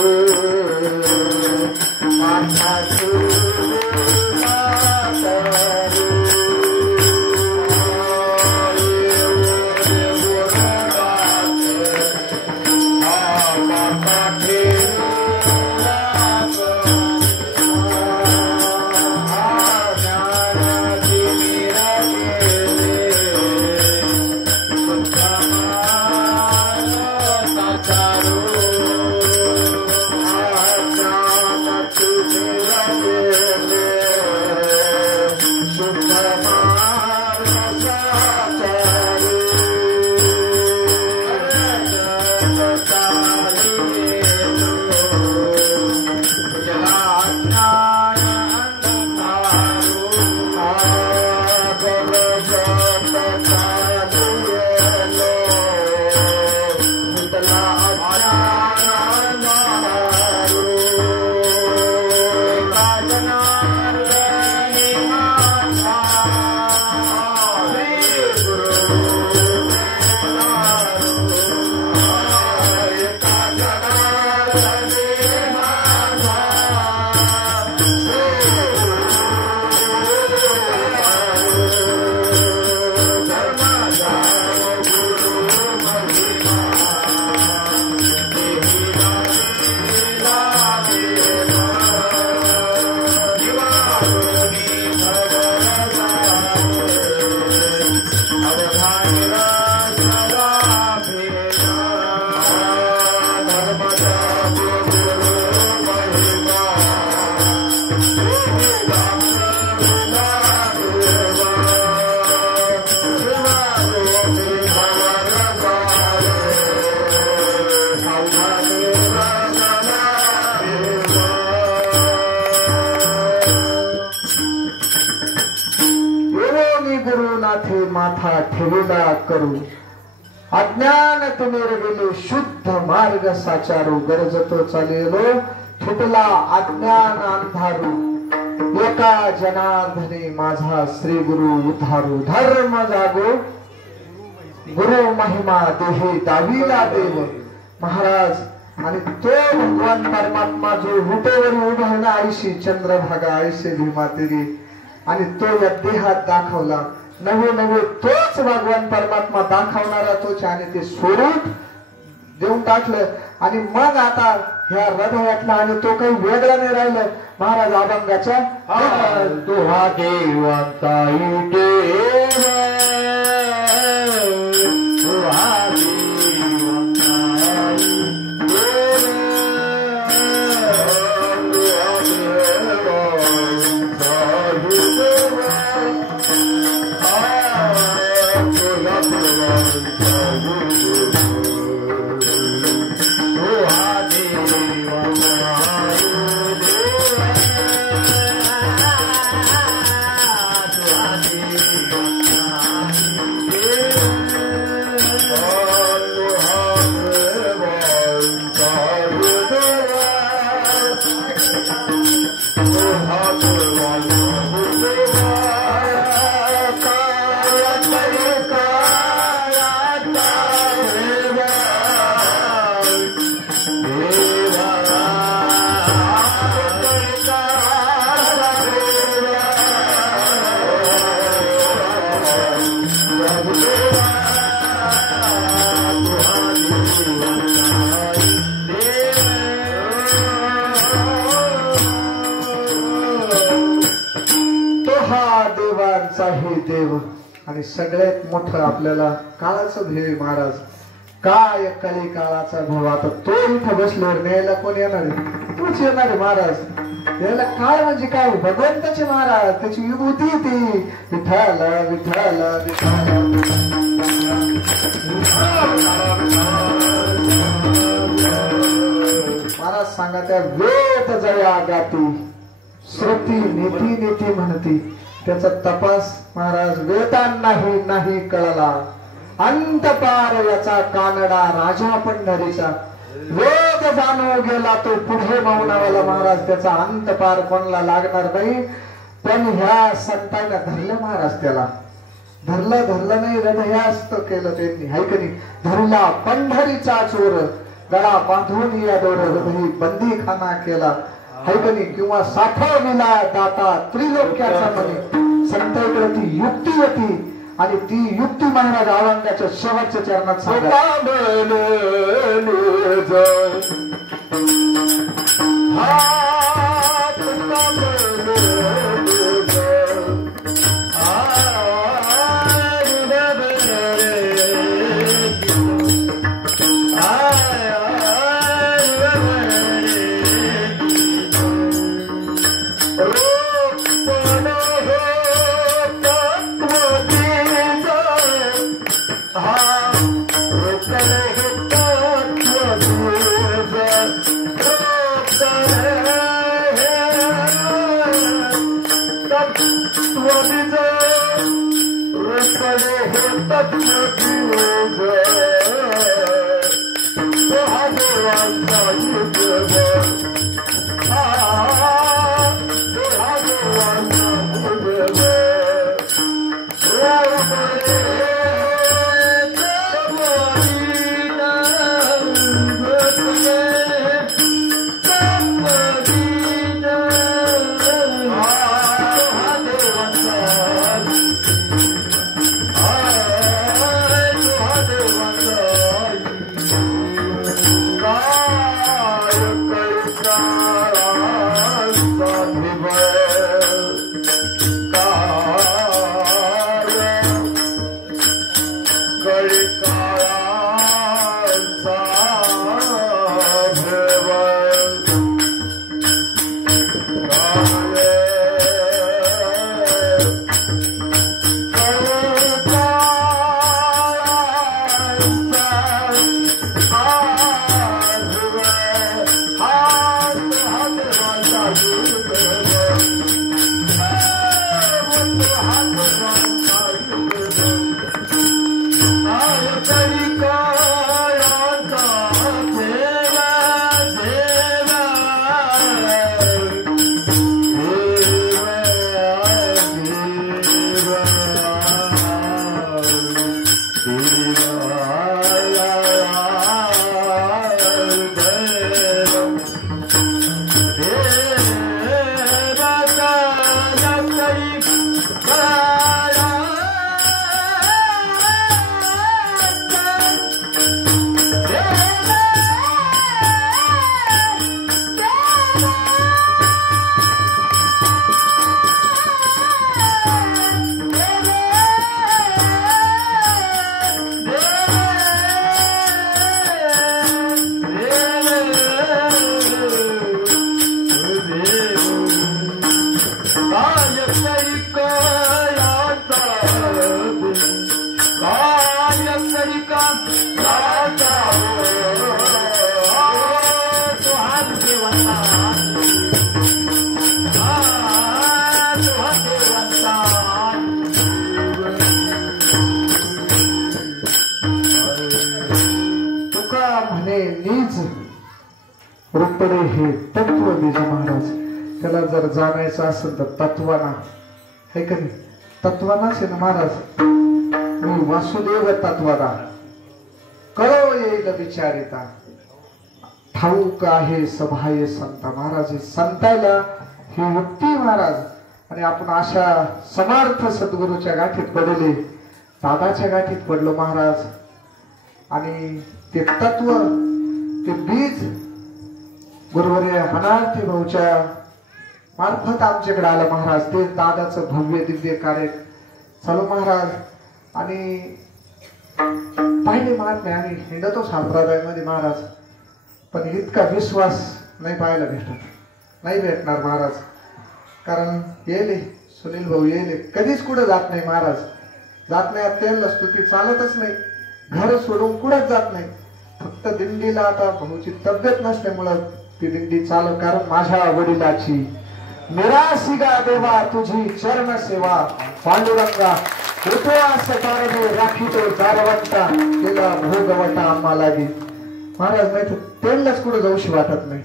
माथा ठेविला करू, अज्ञान तुम्ही गेले शुद्ध मार्ग साचारू. गरजतो चालेलो फुटला अज्ञान अंधारू, एका जनार्दने माझा श्री गुरु उद्धारू. धर्म जागो गुरु महिमा देहे दाविला देव महाराज. आणि तो भगवान परमात्मा जो विटेवर उभा आहे ना, आईशी चंद्रभागा आईशी भीमा तेरी, आणि तो या देहात दाखवला. नवे नवे तोच भगवान परमात्मा दाखवणारा तोच, आणि ते स्वरूप देऊन टाकलं. आणि मग आता ह्या हृदयातला, आणि तो काही वेगळा नाही राहिलं महाराज अभंगाच्या. तो हा देवाचा देवांचा हे देव आणि सगळ्यात मोठं आपल्याला काळाचं भेव महाराज. काय कली काळाचा भाव. आता तो इथं बसल्यावर न्यायला कोण येणार आहे? तूच येणार आहे महाराज. याला काय म्हणजे काय? भगवंताचे महाराज, त्याची विभूती ती विठाला विठाला विठाला. महाराज सांगा त्या वेद जया गाती श्रुती नीती नीती म्हणती. त्याचा तपास महाराज वेदांनाही नाही कळला. अंतपार याचा कानडा राजा पंढरीचा. वेद जाणू गेला तो पुढे मौनावाला महाराज. त्याचा अंतपार कोणाला लागणार नाही. पण ह्या संतांना धरलं महाराज. त्याला धरलं नाही हृदयास्त केलं त्यांनी. हाय की नाही? धरला पंढरीचा चोर गळा बांधून या दोर हृदयी बंदीखाना केला. हाय की नाही? किंवा साठवलेला दाता त्रिलोक्याचा म्हणे. संतांकडे ती युक्ती होती आणि ती युक्ती महाराज औरंगाच्या शेवटच्या चरणात सांगतात. रुपडे हे तत्व बीज महाराज. त्याला जर जाणायचं असेल तर तत्वाना हे कधी तत्वानाच आहे ना महाराज. मी वासुदेव तत्वाना कळो येईल विचारिता ठाऊक आहे सभाये संता. महाराज संतायला ही युक्ती महाराज. आणि आपण अशा समर्थ सद्गुरूच्या गाठीत पडले, दादाच्या गाठीत पडलो महाराज. आणि ते तत्व ते बीज गुरुवर्य हनार्थी भाऊच्या मार्फत आमच्याकडे आलं महाराज. ते दादाचं भव्य दिव्य कार्य चालू महाराज आणि पाहिले महात्मे आम्ही हिंदतो संप्रदायामध्ये महाराज, पण इतका विश्वास नाही पाहायला भेटत, नाही भेटणार महाराज. कारण येले सुनील भाऊ येले कधीच कुठं जात नाही महाराज, जात नाही. त्यांना स्तुती चालतच नाही, घर सोडून कुठंच जात नाही. फक्त दिंडीला आता भाऊची तब्येत नसल्यामुळं ती दिंडी चालत. कारण माझ्या वडिलाची निराशी गा देवा तुझी चरण सेवा, पांडुरंगा उपवास तारणे राखीतो जारवंता, केला भोगवटा आम्हाला गी. महाराज नाही तर त्यांनाच कुठं जाऊशी वाटत नाही,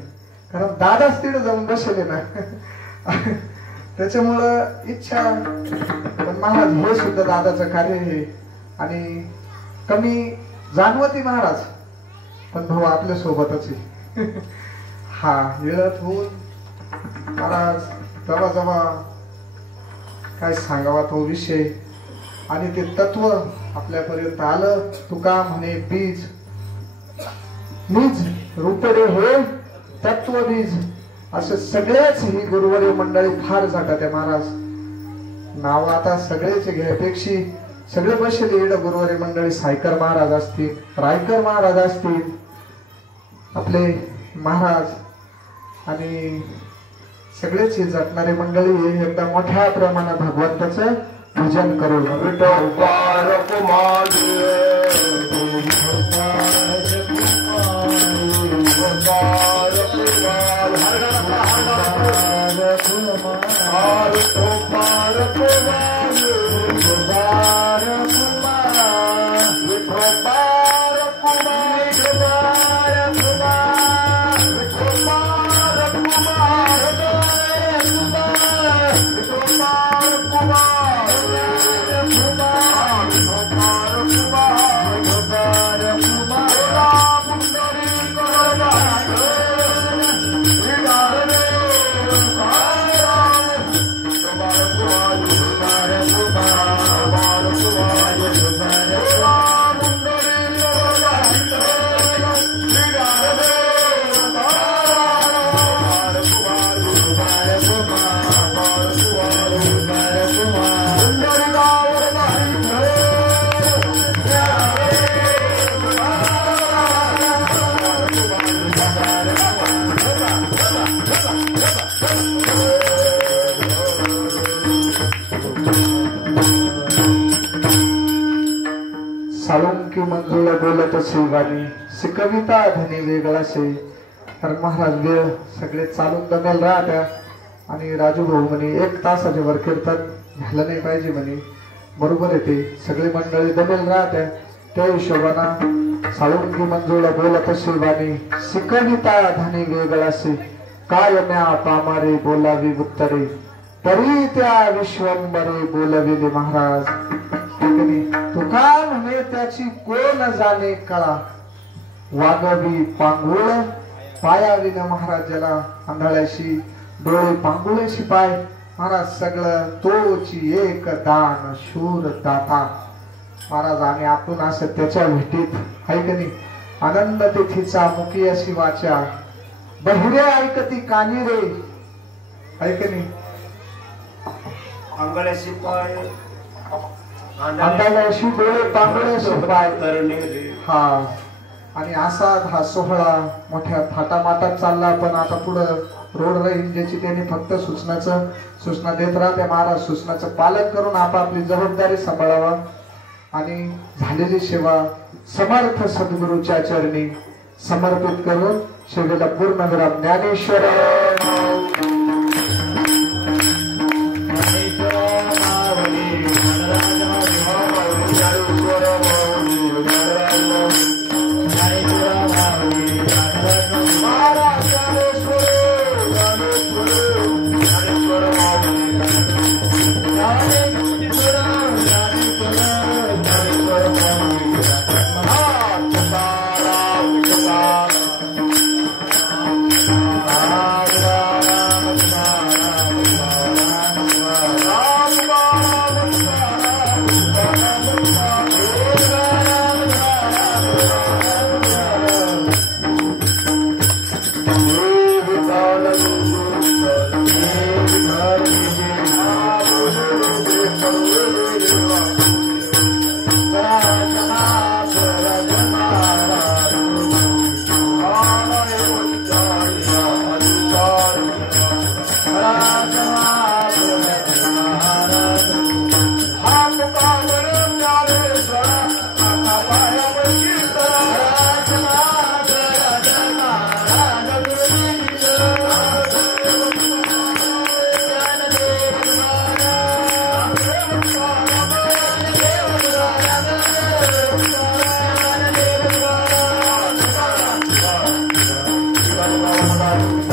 कारण दादाच तिथे जाऊन बसले ना. त्याच्यामुळं इच्छा. पण महाराज हे सुद्धा दादाचं कार्य आहे आणि कमी जाणवती महाराज, पण भाऊ आपल्या सोबतच आहे. हा येळत होऊन महाराज जवा जवा काय सांगावा तो विषय आणि ते तत्व आपल्यापर्यंत आलं. तुका म्हणे बीज बीज रूपडे हे तत्व बीज, असे सगळेच ही गुरुवर्य मंडळी फार जातात आहे महाराज. नाव आता सगळेच घ्यापेक्षी सगळे बसले इकडं गुरुवर्य मंडळी. सायकर महाराज असतील, रायकर महाराज असतील, आपले महाराज आणि सगळेच हे जटणारे मंडळी हे एकदा मोठ्या प्रमाणात भगवंताचं भजन करू. सालुंकी मंजुळा बोलत असे वाणी कविता धनी वेगळा से. तर महाराज वेळ सगळे चालून दमेल राहत्या आणि राजू भाऊ म्हणे 1 तासाचे वर कीर्तन झालं नाही पाहिजे म्हणे. बरोबर आहे, ते सगळे मंडळी दमेल राहत्या. त्या हिशोबानं सालुंकी मंजुळा बोलत असे वाणी कविता धनी वेगळा से, काय म्या पामारे बोलावी उत्तरे, तरी त्या विश्वंबरे बोलविले महाराज. तुका म्हणे त्याची कोण जाणे कळा, वागवी पांगुळ पायाविन महाराज ज्याला आंधळ्याशी डोळे पांगुळ्याशी पाय. महाराज सगळं तोची एक दान शूर दाता. महाराज आणि आपण असं त्याच्या भेटीत आहे की नाही. आनंद तिथीचा मुखी अशी वाचा, बहिरे ऐकती कानी रे, आहे की नाही. अंगळ्याशी पाय अंधाळ्याशी डोळे पांगुळ्याशी पाय. हा आणि असा हा सोहळा मोठ्या थाटामाटात चालला. पण आता पुढं रोड राहील ज्याची त्यांनी फक्त सूचना देत राहते. महाराज सूचनाचं पालन करून आपापली जबाबदारी सांभाळावा आणि झालेली सेवा समर्थ सद्गुरूच्या चरणी समर्पित करून सेवेला पूर्णविराम. Dnyaneshwar Thank you.